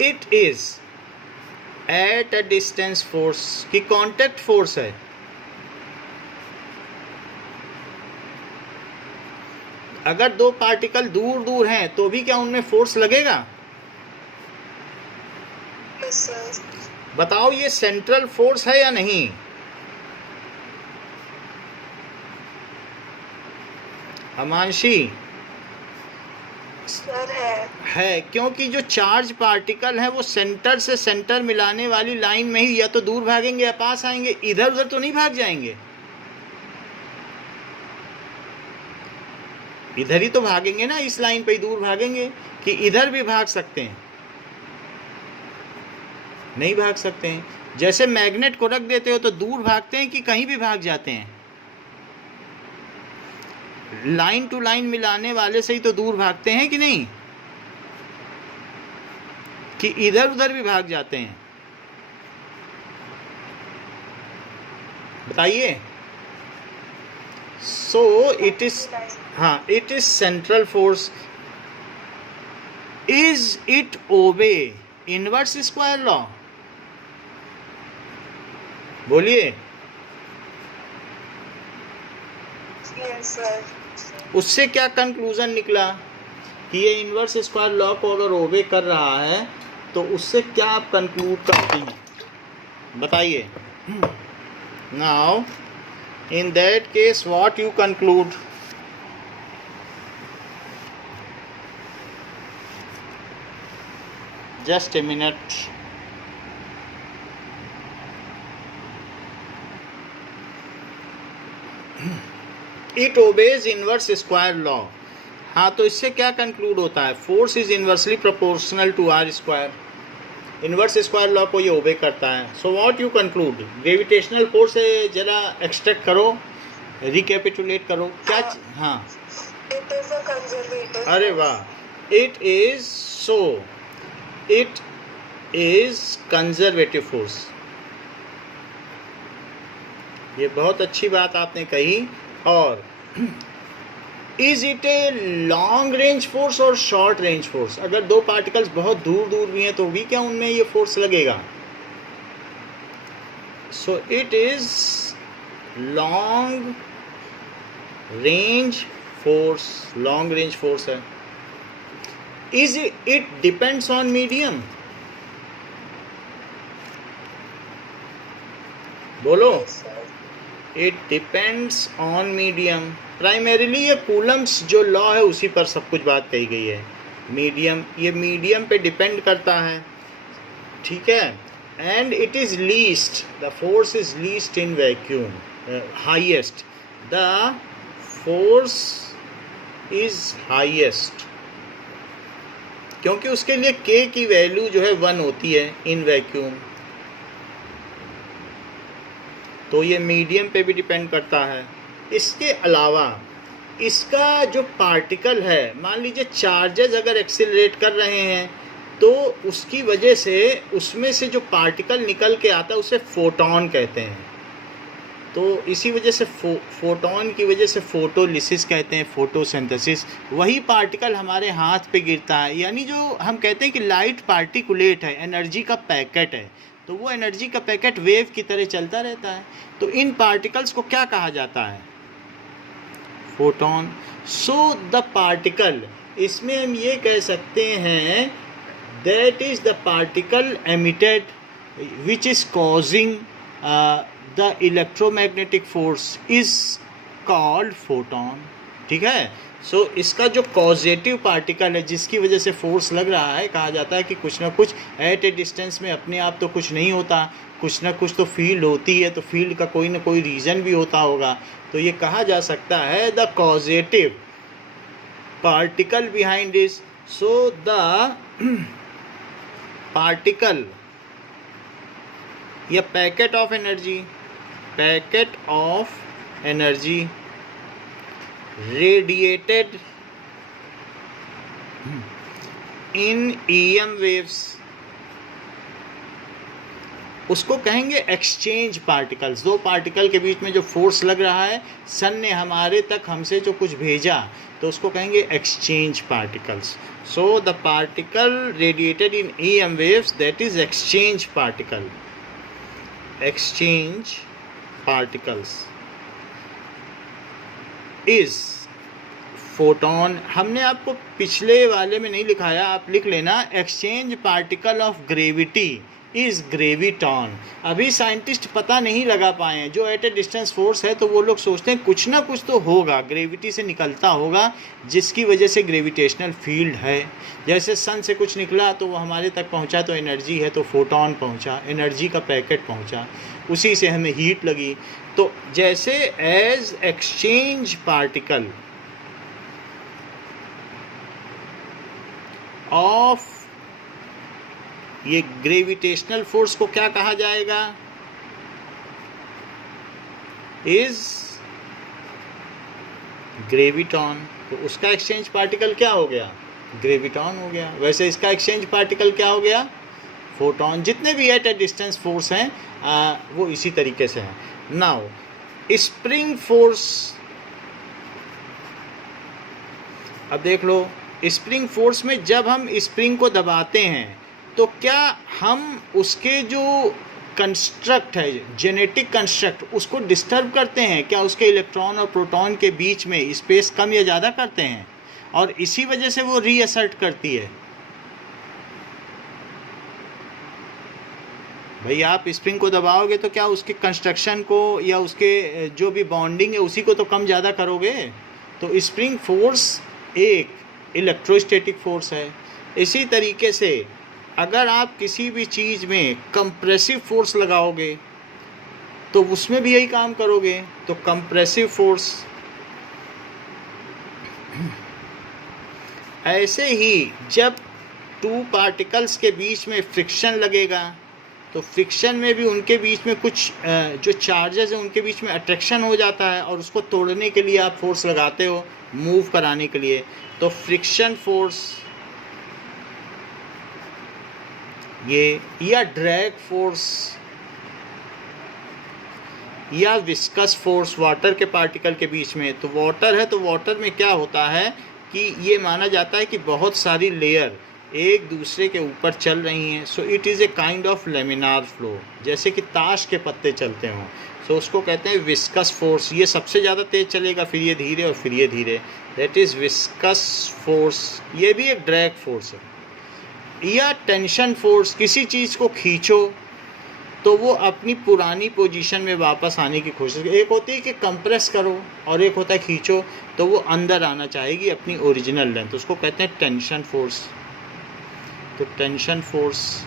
It is at a distance force, की कॉन्टैक्ट फोर्स है। अगर दो पार्टिकल दूर दूर हैं तो भी क्या उनमें फोर्स लगेगा? Yes, sir. बताओ, ये सेंट्रल फोर्स है या नहीं? अमांशी सर है, क्योंकि जो चार्ज पार्टिकल है वो सेंटर से सेंटर मिलाने वाली लाइन में ही या तो दूर भागेंगे या पास आएंगे, इधर उधर तो नहीं भाग जाएंगे। इधर ही तो भागेंगे ना, इस लाइन पे ही दूर भागेंगे। कि इधर भी भाग सकते हैं? नहीं भाग सकते हैं। जैसे मैग्नेट को रख देते हो तो दूर भागते हैं कि कहीं भी भाग जाते हैं? लाइन टू लाइन मिलाने वाले से ही तो दूर भागते हैं कि नहीं, कि इधर उधर भी भाग जाते हैं? बताइए। सो इट इज, हाँ, it is central force. Is it obey inverse square law? बोलिए। Yes, sir. उससे क्या कंक्लूजन निकला कि ये इनवर्स स्क्वायर लॉ को अगर ओबे कर रहा है तो उससे क्या आप कंक्लूड करती हैं? बताइए। Now in that case what you conclude? Just a minute. It obeys inverse square law. हाँ, तो इससे क्या कंक्लूड होता है? Force is inversely proportional to r square. Inverse square law को ये ओबे करता है। So what you conclude? Gravitational force से जरा एक्सट्रैक्ट करो, रिकैपिटुलेट करो क्या? हाँ, It is a conservative. अरे वाह। It is, so it is conservative force. ये बहुत अच्छी बात आपने कही। और is it a long range force और शॉर्ट रेंज फोर्स? अगर दो पार्टिकल्स बहुत दूर दूर भी हैं तो भी क्या उनमें ये फोर्स लगेगा? So it is long range force, long range force है। Is it depends on medium? बोलो। Yes, sir. It depends on medium. Primarily ये कूलम्स जो लॉ है उसी पर सब कुछ बात कही गई है। मीडियम, ये मीडियम पे डिपेंड करता है, ठीक है। And it is least, the force is least in vacuum, highest, the force is highest, क्योंकि उसके लिए k की वैल्यू जो है 1 होती है इन वैक्यूम। तो ये मीडियम पे भी डिपेंड करता है। इसके अलावा इसका जो पार्टिकल है, मान लीजिए चार्जेस अगर एक्सिलरेट कर रहे हैं तो उसकी वजह से उसमें से जो पार्टिकल निकल के आता है उसे फोटॉन कहते हैं। तो इसी वजह से फोटॉन की वजह से फोटोलिसिस कहते हैं, फोटोसिंथेसिस। वही पार्टिकल हमारे हाथ पे गिरता है, यानी जो हम कहते हैं कि लाइट पार्टिकुलेट है, एनर्जी का पैकेट है, तो वो एनर्जी का पैकेट वेव की तरह चलता रहता है। तो इन पार्टिकल्स को क्या कहा जाता है? फोटॉन। सो द पार्टिकल, इसमें हम ये कह सकते हैं that is the particle emitted which is causing the electromagnetic force is called photon, ठीक है। सो इसका जो कॉजेटिव पार्टिकल है जिसकी वजह से फोर्स लग रहा है, कहा जाता है कि कुछ ना कुछ एट ए डिस्टेंस में अपने आप तो कुछ नहीं होता, कुछ ना कुछ तो फील्ड होती है, तो फील्ड का कोई ना कोई रीज़न भी होता होगा। तो ये कहा जा सकता है the causative particle behind this. So the particle या packet of energy radiated in EM waves, उसको कहेंगे एक्सचेंज पार्टिकल्स। दो पार्टिकल के बीच में जो फोर्स लग रहा है, सन ने हमारे तक हमसे जो कुछ भेजा, तो उसको कहेंगे exchange particles. So the particle radiated in EM waves, that is exchange particle. Exchange particles is photon. हमने आपको पिछले वाले में नहीं लिखाया, आप लिख लेना, exchange particle of gravity is graviton. अभी साइंटिस्ट पता नहीं लगा पाए हैं, जो एट ए डिस्टेंस फोर्स है तो वो लोग सोचते हैं कुछ ना कुछ तो होगा, ग्रेविटी से निकलता होगा, जिसकी वजह से ग्रेविटेशनल फील्ड है। जैसे सन से कुछ निकला तो वो हमारे तक पहुंचा तो एनर्जी है, तो फोटॉन पहुंचा, एनर्जी का पैकेट पहुंचा, उसी से हमें हीट लगी। तो जैसे एज एक्सचेंज पार्टिकल ऑफ ये ग्रेविटेशनल फोर्स को क्या कहा जाएगा? Is graviton. तो उसका एक्सचेंज पार्टिकल क्या हो गया? ग्रेविटॉन हो गया। वैसे इसका एक्सचेंज पार्टिकल क्या हो गया? फोटॉन। जितने भी एट ए डिस्टेंस फोर्स हैं वो इसी तरीके से हैं। नाउ स्प्रिंग फोर्स, अब देख लो, स्प्रिंग फोर्स में जब हम स्प्रिंग को दबाते हैं तो क्या हम उसके जो कंस्ट्रक्ट है, जेनेटिक कंस्ट्रक्ट, उसको डिस्टर्ब करते हैं क्या? उसके इलेक्ट्रॉन और प्रोटॉन के बीच में स्पेस कम या ज़्यादा करते हैं, और इसी वजह से वो रीअसर्ट करती है। भाई आप स्प्रिंग को दबाओगे तो क्या उसके कंस्ट्रक्शन को या उसके जो भी बॉन्डिंग है उसी को तो कम ज़्यादा करोगे। तो स्प्रिंग फोर्स एक इलेक्ट्रोस्टैटिक फोर्स है। इसी तरीके से अगर आप किसी भी चीज़ में कंप्रेसिव फोर्स लगाओगे तो उसमें भी यही काम करोगे। तो कंप्रेसिव फोर्स, ऐसे ही जब टू पार्टिकल्स के बीच में फ्रिक्शन लगेगा तो फ्रिक्शन में भी उनके बीच में कुछ जो चार्जेस हैं उनके बीच में अट्रैक्शन हो जाता है, और उसको तोड़ने के लिए आप फोर्स लगाते हो, मूव कराने के लिए। तो फ्रिक्शन फोर्स ये, या ड्रैग फोर्स, या विस्कस फोर्स वाटर के पार्टिकल के बीच में। तो वाटर है, तो वाटर में क्या होता है कि ये माना जाता है कि बहुत सारी लेयर एक दूसरे के ऊपर चल रही हैं। So it is a kind of laminar flow, जैसे कि ताश के पत्ते चलते हों। सो उसको कहते हैं विस्कस फोर्स। ये सबसे ज़्यादा तेज़ चलेगा, फिर ये धीरे और फिर ये धीरे, दैट इज़ विस्कस फोर्स। ये भी एक ड्रैग फोर्स है। या टेंशन फोर्स, किसी चीज़ को खींचो तो वो अपनी पुरानी पोजीशन में वापस आने की कोशिश। एक होती है कि कंप्रेस करो और एक होता है खींचो, तो वो अंदर आना चाहेगी अपनी ओरिजिनल लेंथ, उसको कहते हैं टेंशन फोर्स। तो tension force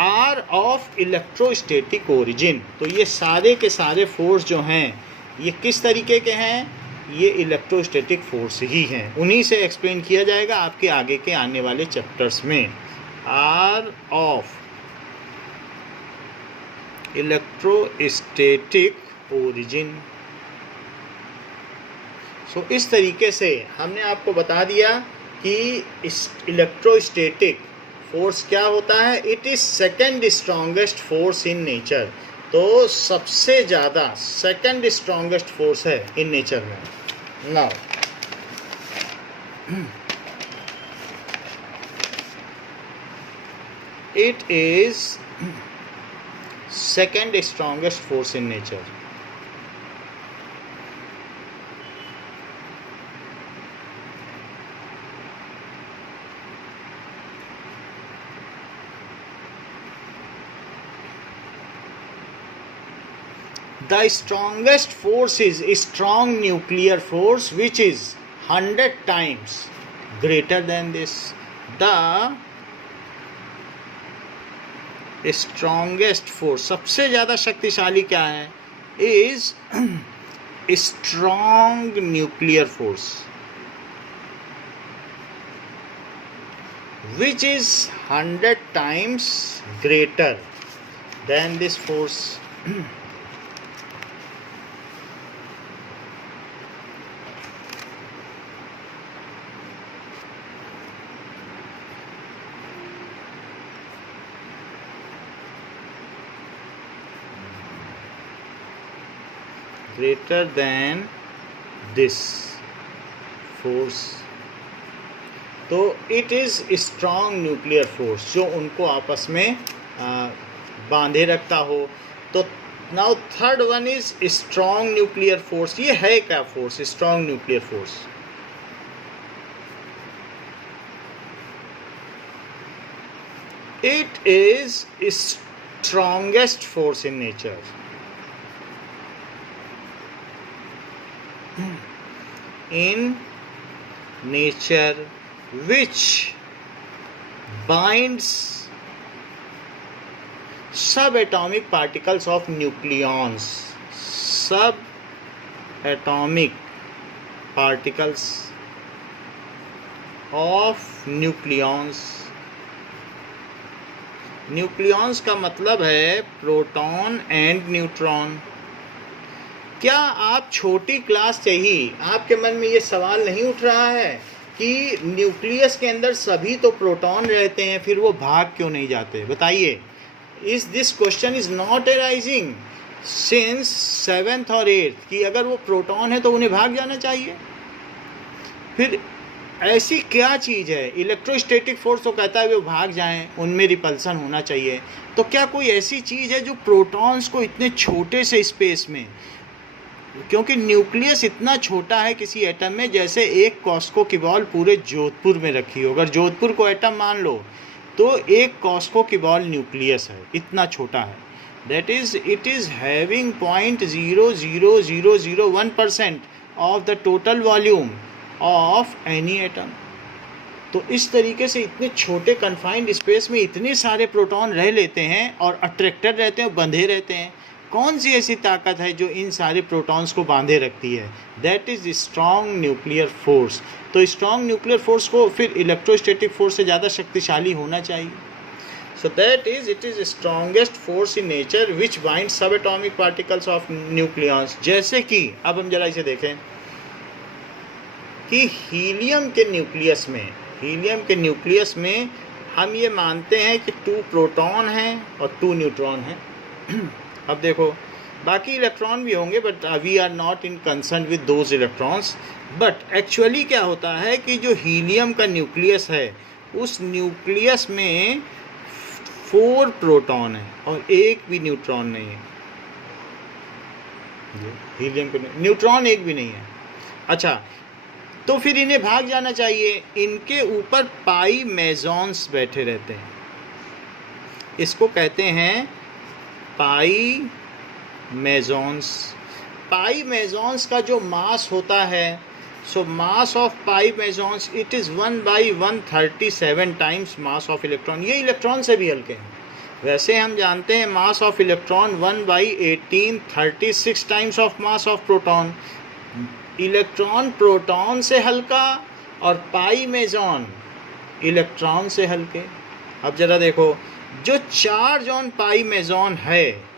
are of electrostatic origin. तो ये सारे के सारे फोर्स जो हैं ये किस तरीके के हैं? ये इलेक्ट्रोस्टैटिक फोर्स ही हैं। उन्हीं से एक्सप्लेन किया जाएगा आपके आगे के आने वाले चैप्टर्स में। Are of electrostatic origin. So इस तरीके से हमने आपको बता दिया कि इस इलेक्ट्रोस्टैटिक फोर्स क्या होता है। It is second strongest force in nature. तो सबसे ज़्यादा सेकंड स्ट्रॉन्गेस्ट फोर्स है इन नेचर में। Now it is second strongest force in nature. The strongest force is a strong nuclear force which is 100 times greater than this. The strongest force, सबसे ज़्यादा शक्तिशाली क्या है? Is strong nuclear force which is 100 times greater than this force. greater than this force। तो it is strong nuclear force जो उनको आपस में बांधे रखता हो। तो now third one is strong nuclear force। ये है क्या force? strong nuclear force it is strongest force in nature। in nature which binds subatomic particles of nucleons। subatomic particles of nucleons। Nucleons का मतलब है प्रोटॉन एंड न्यूट्रॉन। क्या आप छोटी क्लास चाहिए, आपके मन में ये सवाल नहीं उठ रहा है कि न्यूक्लियस के अंदर सभी तो प्रोटॉन रहते हैं, फिर वो भाग क्यों नहीं जाते? बताइए। Is this question is not arising since 7th और 8th कि अगर वो प्रोटॉन है तो उन्हें भाग जाना चाहिए। फिर ऐसी क्या चीज़ है? इलेक्ट्रोस्टैटिक फोर्स तो कहता है वो भाग जाएं, उनमें रिपल्सन होना चाहिए। तो क्या कोई ऐसी चीज़ है जो प्रोटॉन्स को इतने छोटे से स्पेस में, क्योंकि न्यूक्लियस इतना छोटा है किसी एटम में, जैसे एक कॉस्को की बॉल पूरे जोधपुर में रखी हो। अगर जोधपुर को एटम मान लो तो एक कॉस्को की बॉल न्यूक्लियस है, इतना छोटा है। That is it is having 0.00001% of the total volume of any atom. तो इस तरीके से इतने छोटे कन्फाइंड स्पेस में इतने सारे प्रोटॉन रह लेते हैं और अट्रैक्टेड रहते हैं, बंधे रहते हैं। कौन सी ऐसी ताकत है जो इन सारे प्रोटॉन्स को बांधे रखती है? That is strong nuclear force. तो स्ट्रॉन्ग न्यूक्लियर फोर्स को फिर इलेक्ट्रोस्टैटिक फोर्स से ज़्यादा शक्तिशाली होना चाहिए। सो that is it is strongest force in nature which bind सब एटॉमिक पार्टिकल्स ऑफ न्यूक्लियॉन्स। जैसे कि अब हम जरा इसे देखें कि हीलियम के न्यूक्लियस में हम ये मानते हैं कि 2 प्रोटॉन हैं और 2 न्यूट्रॉन हैं। अब देखो बाकी इलेक्ट्रॉन भी होंगे, but we are not in concern with those electrons. But actually क्या होता है कि जो हीलियम का न्यूक्लियस है, उस न्यूक्लियस में 4 प्रोटॉन है और एक भी न्यूट्रॉन नहीं है। हीलियम के न्यूट्रॉन एक भी नहीं है। अच्छा, तो फिर इन्हें भाग जाना चाहिए। इनके ऊपर पाई मेसॉन्स बैठे रहते हैं, इसको कहते हैं पाई मेसॉन्स। पाई मेसॉन्स का जो मास होता है, so mass of pi mesons it is 1/137 times mass of electron. ये इलेक्ट्रॉन से भी हल्के हैं। वैसे हम जानते हैं mass of electron 1/18 36 times of mass of proton. Electron proton से हल्का और पाई मेसॉन इलेक्ट्रॉन से हल्के। अब ज़रा देखो, जो चार्ज ऑन पाई मेसॉन है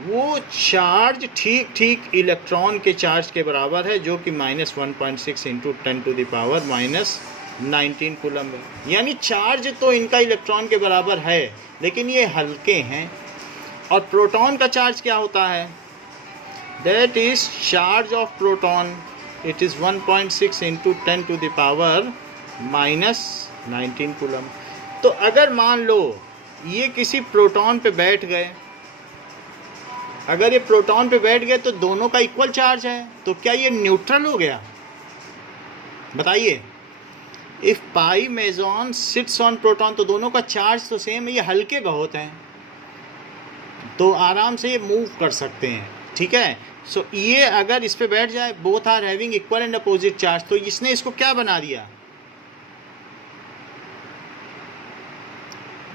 वो चार्ज ठीक ठीक इलेक्ट्रॉन के चार्ज के बराबर है, जो कि -1.6 × 10⁻⁻19 कूलम है। यानी चार्ज तो इनका इलेक्ट्रॉन के बराबर है, लेकिन ये हल्के हैं। और प्रोटॉन का चार्ज क्या होता है? That is charge of proton, it is 1.6 × 10⁻⁻19 coulomb. तो अगर मान लो ये किसी प्रोटॉन पे बैठ गए, अगर ये प्रोटॉन पे बैठ गए तो दोनों का इक्वल चार्ज है, तो क्या ये न्यूट्रल हो गया? बताइए। If pi meson sits on proton, तो दोनों का चार्ज तो सेम है, ये हल्के बहुत हैं, तो आराम से ये मूव कर सकते हैं। ठीक है, सो ये अगर इस पे बैठ जाए, both are having equal and opposite charge, तो इसने इसको क्या बना दिया?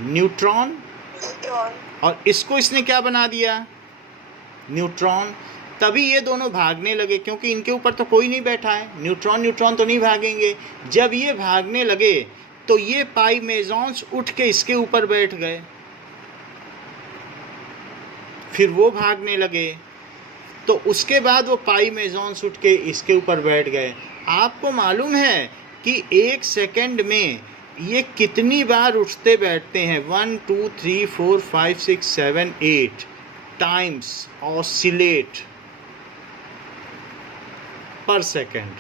न्यूट्रॉन। और इसको इसने क्या बना दिया? न्यूट्रॉन। तभी ये दोनों भागने लगे, क्योंकि इनके ऊपर तो कोई नहीं बैठा है। न्यूट्रॉन न्यूट्रॉन तो नहीं भागेंगे। जब ये भागने लगे तो ये पाई मेसॉन्स उठ के इसके ऊपर बैठ गए, फिर वो भागने लगे, तो उसके बाद वो पाई मेसॉन्स उठ के इसके ऊपर बैठ गए। आपको मालूम है कि 1 सेकंड में ये कितनी बार उठते बैठते हैं? 1 2 3 4 5 6 7 8 टाइम्स ऑसिलेट पर सेकंड।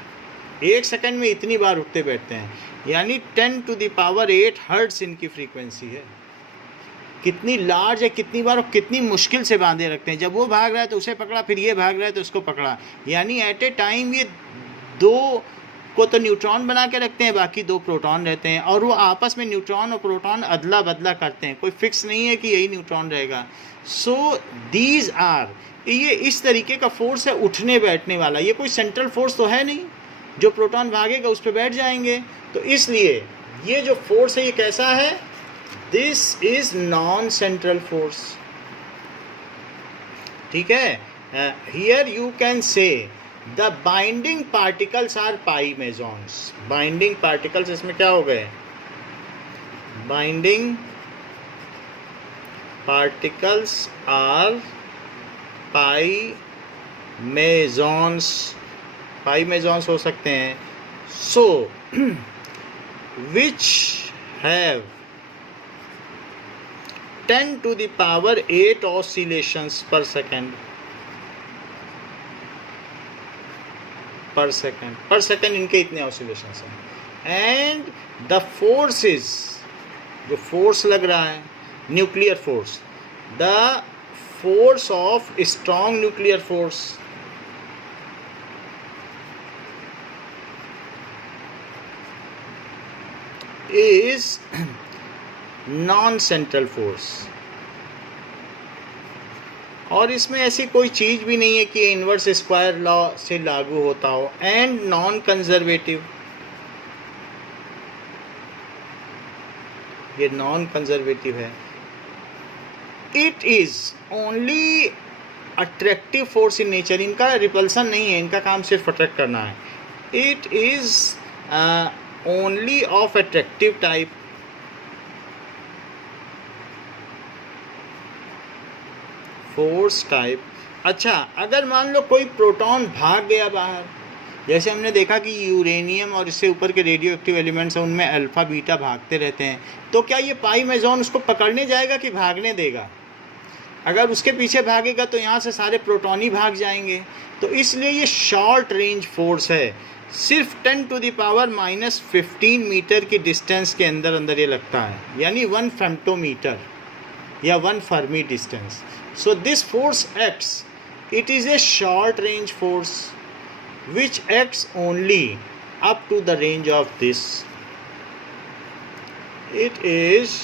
1 सेकंड में इतनी बार उठते बैठते हैं, यानी 10⁸ हर्ट्ज इनकी फ्रीक्वेंसी है। कितनी लार्ज है, कितनी बार और कितनी मुश्किल से बांधे रखते हैं। जब वो भाग रहा है तो उसे पकड़ा, फिर ये भाग रहा है तो उसको पकड़ा। यानी एट ए टाइम ये 2 को तो न्यूट्रॉन बना के रखते हैं, बाकी 2 प्रोटॉन रहते हैं, और वो आपस में न्यूट्रॉन और प्रोटॉन अदला बदला करते हैं। कोई फिक्स नहीं है कि यही न्यूट्रॉन रहेगा। सो दीज आर, ये इस तरीके का फोर्स है उठने बैठने वाला। ये कोई सेंट्रल फोर्स तो है नहीं, जो प्रोटॉन भागेगा उस पर बैठ जाएंगे। तो इसलिए ये जो फोर्स है ये कैसा है? This is non central force. ठीक है, here you can say the binding particles are pi mesons. Binding particles इसमें क्या हो गए? Binding particles are pi mesons. Pi mesons हो सकते हैं। So which have 10⁸ oscillations per second. Per second इनके इतने ऑसिलेशंस हैं। एंड द फोर्सेस, जो फोर्स लग रहा है, nuclear force, the force of strong nuclear force is non central force. और इसमें ऐसी कोई चीज़ भी नहीं है कि इनवर्स स्क्वायर लॉ से लागू होता हो। एंड नॉन कंजर्वेटिव, ये नॉन कंजर्वेटिव है। It is only attractive force in nature. इनका रिपल्सन नहीं है, इनका काम सिर्फ अट्रैक्ट करना है। It is only of attractive type. Force type. अच्छा, अगर मान लो कोई प्रोटॉन भाग गया बाहर, जैसे हमने देखा कि यूरेनियम और इससे ऊपर के रेडियो एक्टिव एलिमेंट्स हैं, उनमें अल्फा बीटा भागते रहते हैं, तो क्या ये पाई मेसॉन उसको पकड़ने जाएगा कि भागने देगा? अगर उसके पीछे भागेगा तो यहाँ से सारे प्रोटॉन ही भाग जाएंगे। तो इसलिए ये शॉर्ट रेंज फोर्स है, सिर्फ 10⁻⁻15 मीटर की डिस्टेंस के अंदर अंदर ये लगता है, यानी 1 फेम्टोमीटर या 1 Fermi distance. So this force acts, it is a short range force which acts only up to the range of this. It is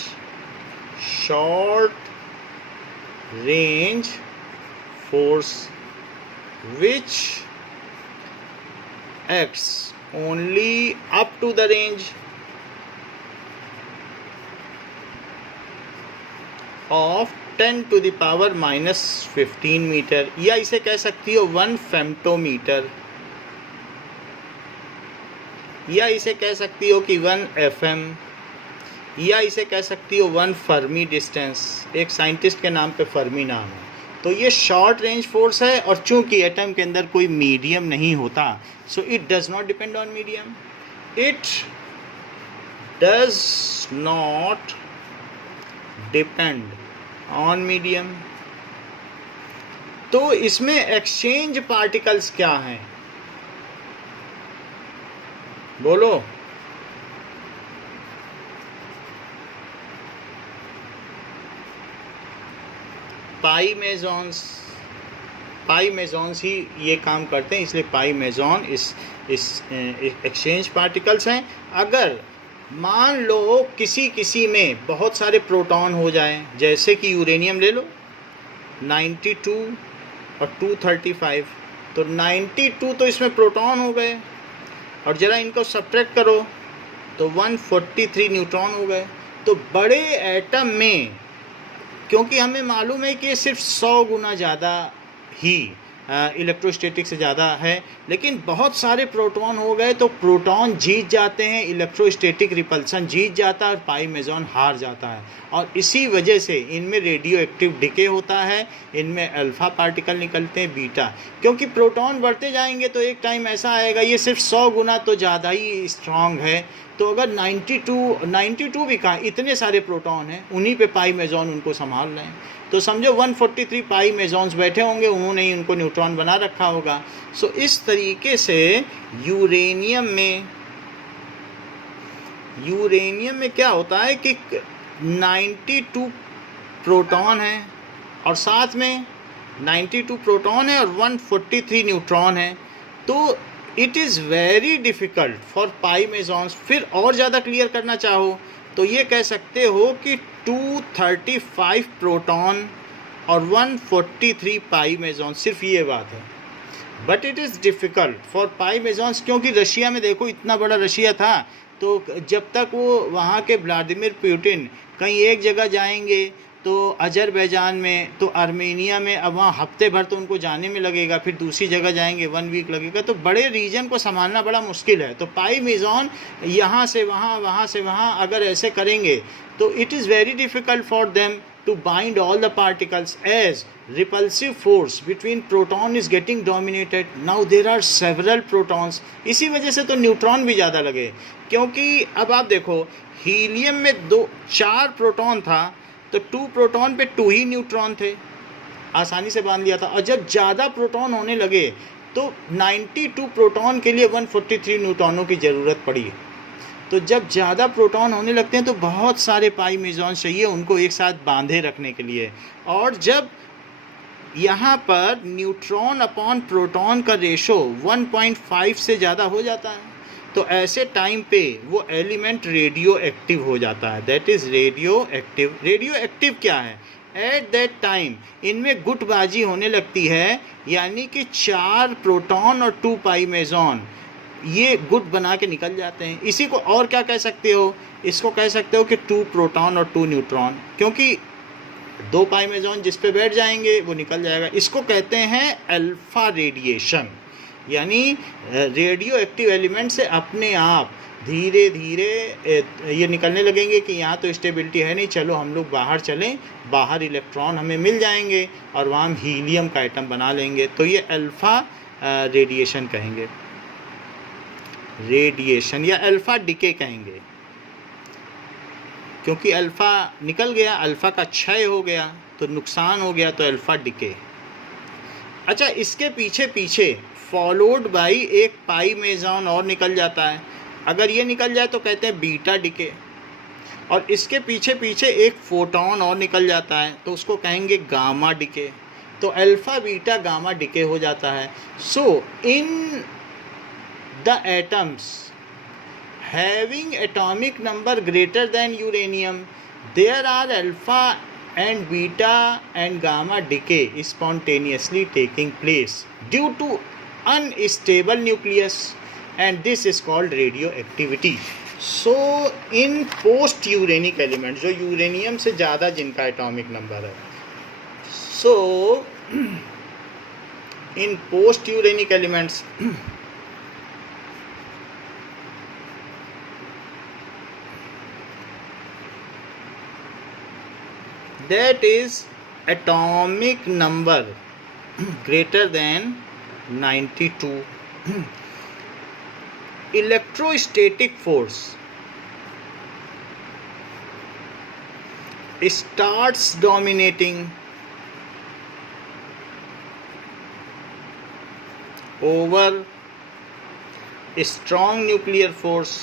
short range force which acts only up to the range of 10⁻⁻15 metre, या इसे कह सकती हो 1 फेम्टोमीटर, या इसे कह सकती हो कि 1 FM, या इसे कह सकती हो 1 फर्मी डिस्टेंस। एक साइंटिस्ट के नाम पे फर्मी नाम है। तो ये शॉर्ट रेंज फोर्स है, और चूंकि एटम के अंदर कोई मीडियम नहीं होता, so it does not depend on medium, it does not depend on medium. तो इसमें एक्सचेंज पार्टिकल्स क्या हैं, बोलो? पाई मेजॉन्स ही ये काम करते हैं, इसलिए पाई मेजॉन इस एक्सचेंज पार्टिकल्स हैं। अगर मान लो किसी में बहुत सारे प्रोटॉन हो जाएं, जैसे कि यूरेनियम ले लो 92 और 235, तो 92 तो इसमें प्रोटॉन हो गए, और ज़रा इनको सब्ट्रैक्ट करो तो 143 न्यूट्रॉन हो गए। तो बड़े एटम में, क्योंकि हमें मालूम है कि ये सिर्फ 100 गुना ज़्यादा ही इलेक्ट्रोस्टैटिक से ज़्यादा है, लेकिन बहुत सारे प्रोटॉन हो गए तो प्रोटॉन जीत जाते हैं, इलेक्ट्रोस्टैटिक रिपल्सन जीत जाता है और पाई मेजॉन हार जाता है। और इसी वजह से इनमें रेडियो एक्टिव डिके होता है, इनमें अल्फ़ा पार्टिकल निकलते हैं, बीटा, क्योंकि प्रोटॉन बढ़ते जाएंगे तो एक टाइम ऐसा आएगा ये सिर्फ 100 गुना तो ज़्यादा ही स्ट्रॉन्ग है। तो अगर 92 भी कहाँ, इतने सारे प्रोटॉन हैं, उन्हीं पे पाई मेजॉन उनको संभाल रहे हैं। तो समझो 143 पाई मेजॉन्स बैठे होंगे, उन्होंने ही उनको न्यूट्रॉन बना रखा होगा। सो इस तरीके से यूरेनियम में क्या होता है कि 92 प्रोटॉन है, और साथ में 92 प्रोटॉन है और 143 न्यूट्रॉन है। तो it is very difficult for pi mesons. फिर और ज़्यादा क्लियर करना चाहो तो ये कह सकते हो कि 235 प्रोटॉन और 143 पाई मेजॉन, सिर्फ ये बात है। But it is difficult for pi mesons, क्योंकि रशिया में देखो, इतना बड़ा रशिया था, तो जब तक वो वहाँ के व्लादिमीर पुतिन कहीं एक जगह जाएंगे तो अजरबैजान में, तो आर्मेनिया में, अब वहाँ हफ्ते भर तो उनको जाने में लगेगा, फिर दूसरी जगह जाएंगे 1 वीक लगेगा, तो बड़े रीजन को संभालना बड़ा मुश्किल है। तो पाई मेजॉन यहाँ से वहाँ, वहाँ से वहाँ अगर ऐसे करेंगे तो it is very difficult for them to bind all the particles, as repulsive force between proton is getting dominated. Now there are several protons. इसी वजह से तो न्यूट्रॉन भी ज़्यादा लगे, क्योंकि अब आप देखो हीलियम में 4 प्रोटॉन था, तो 2 प्रोटॉन पे 2 ही न्यूट्रॉन थे, आसानी से बांध लिया था। और जब ज़्यादा प्रोटॉन होने लगे तो 92 प्रोटॉन के लिए 143 न्यूट्रॉनों की ज़रूरत पड़ी। तो जब ज़्यादा प्रोटॉन होने लगते हैं तो बहुत सारे पाई मेजॉन चाहिए उनको एक साथ बांधे रखने के लिए। और जब यहाँ पर न्यूट्रॉन अपॉन प्रोटॉन का रेशो 1.5 से ज़्यादा हो जाता है, तो ऐसे टाइम पे वो एलिमेंट रेडियो एक्टिव हो जाता है। That is radio active. Radio active क्या है? एट दैट टाइम इनमें गुटबाजी होने लगती है, यानी कि 4 प्रोटॉन और 2 पाई मेजॉन ये गुट बना के निकल जाते हैं। इसी को और क्या कह सकते हो? इसको कह सकते हो कि 2 प्रोटॉन और 2 न्यूट्रॉन, क्योंकि 2 पाई मेजॉन जिस पे बैठ जाएंगे वो निकल जाएगा। इसको कहते हैं अल्फा रेडिएशन, यानी रेडियो एक्टिव एलिमेंट से अपने आप धीरे धीरे ये निकलने लगेंगे कि यहाँ तो स्टेबिलिटी है नहीं, चलो हम लोग बाहर चलें, बाहर इलेक्ट्रॉन हमें मिल जाएंगे और वहाँ हम हीलियम का एटम बना लेंगे। तो ये अल्फा रेडिएशन कहेंगे, रेडिएशन या अल्फा डिके कहेंगे, क्योंकि अल्फ़ा निकल गया, अल्फ़ा का क्षय हो गया। तो नुकसान हो गया, तो अल्फ़ा डिके। अच्छा, इसके पीछे पीछे फॉलोड बाई एक पाई मेजॉन और निकल जाता है। अगर ये निकल जाए तो कहते हैं बीटा डिके, और इसके पीछे पीछे एक फोटोन और निकल जाता है तो उसको कहेंगे गामा डिके। तो अल्फ़ा बीटा गामा डिके हो जाता है। So in the atoms having atomic number greater than uranium, there are alpha and beta and gamma decay spontaneously taking place due to unstable nucleus, and this is called radioactivity. So in post uranic elements, जो यूरेनियम से ज़्यादा जिनका एटॉमिक नंबर है, so in post uranic elements that is atomic number greater than 92, electrostatic force starts dominating over strong nuclear force.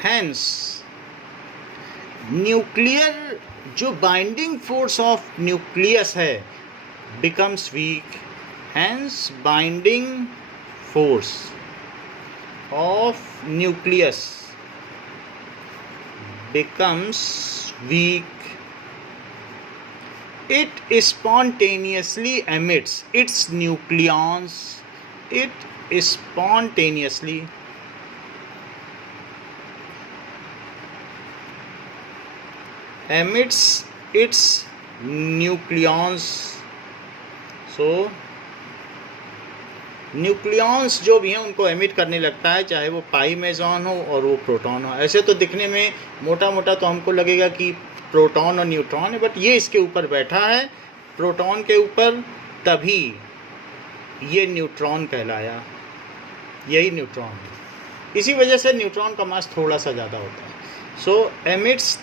Hence nuclear जो बाइंडिंग फोर्स ऑफ न्यूक्लियस है becomes weak. Hence binding force of nucleus becomes weak. It spontaneously emits its nucleons. It spontaneously emits its nucleons. So nucleons जो भी हैं उनको एमिट करने लगता है, चाहे वो पाई मेजॉन हो और वो प्रोटॉन हो। ऐसे तो दिखने में मोटा मोटा तो हमको लगेगा कि प्रोटॉन और न्यूट्रॉन है, बट ये इसके ऊपर बैठा है, प्रोटॉन के ऊपर, तभी ये न्यूट्रॉन कहलाया। यही न्यूट्रॉन है, इसी वजह से न्यूट्रॉन का मास थोड़ा सा ज़्यादा होता है। सो एमिट्स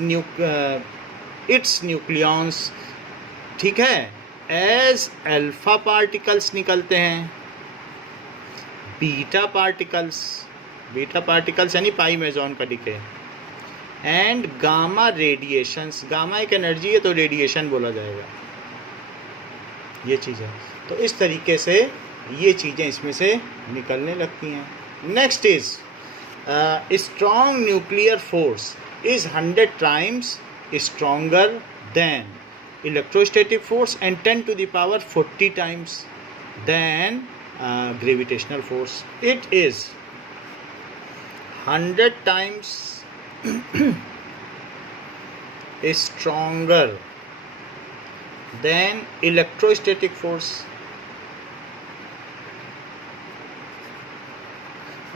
इट्स न्यूक्लियॉन्स, ठीक है, एज अल्फा पार्टिकल्स निकलते हैं, बीटा पार्टिकल्स यानी पाई मेजॉन का decay, and gamma radiations. Gamma एक एनर्जी है तो रेडिएशन बोला जाएगा, ये चीज़ है। तो इस तरीके से ये चीज़ें इसमें से निकलने लगती हैं। Next is strong nuclear force is 100 times stronger than electrostatic force and 10 to the power 40 times than gravitational force. It is 100 times stronger than electrostatic force.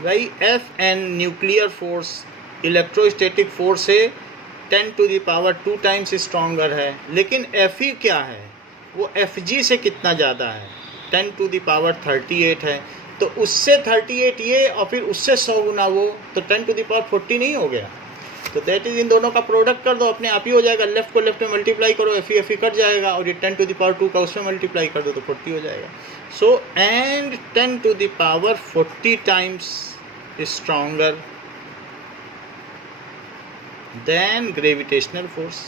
भाई Fn nuclear force electrostatic force से 10 to the power 2 times stronger है, लेकिन Fe क्या है, वो Fg से कितना ज़्यादा है, 10 to the power 38 है। तो उससे 38 ये और फिर उससे 100 गुना वो, तो 10 to the power 40 नहीं हो गया। तो दैट इज इन दोनों का प्रोडक्ट कर दो, अपने आप ही हो जाएगा। लेफ्ट को लेफ्ट में मल्टीप्लाई करो, Fe कट जाएगा, और ये 10 to the power 2 का उसमें मल्टीप्लाई कर दो तो 40 हो जाएगा। So and 10 to the power 40 times stronger than gravitational force.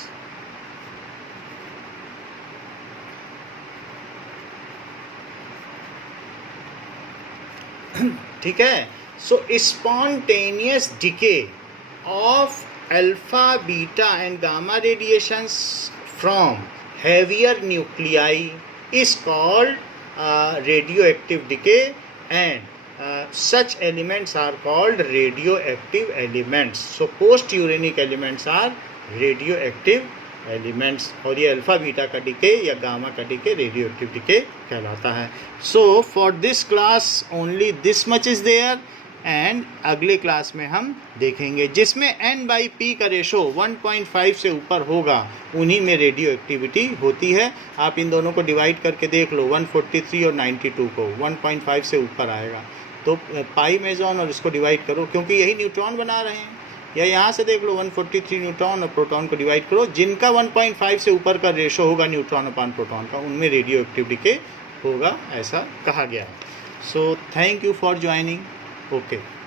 ठीक है। सो spontaneous decay of alpha, beta and gamma radiations from heavier nuclei is called radioactive decay, and such elements are called radioactive elements. So post uranic elements are radioactive elements, और ये अल्फा बीटा का डिके या गामा का डिके रेडियोएक्टिव डिके कहलाता है। So for this class only this much is there, and अगले क्लास में हम देखेंगे जिसमें N/P का रेशो 1.5 से ऊपर होगा, उन्हीं में रेडियो एक्टिविटी होती है। आप इन दोनों को डिवाइड करके देख लो, 143 और 92 को 1.5 से ऊपर आएगा, तो पाई मेजॉन और इसको डिवाइड करो, क्योंकि यही न्यूट्रॉन बना रहे हैं। या यहाँ से देख लो 143 न्यूट्रॉन और प्रोटॉन को डिवाइड करो, जिनका 1.5 से ऊपर का रेशो होगा न्यूट्रॉन अपान प्रोटॉन का, उनमें रेडियो एक्टिव डिके होगा, ऐसा कहा गया है। So thank you for joining. Okay.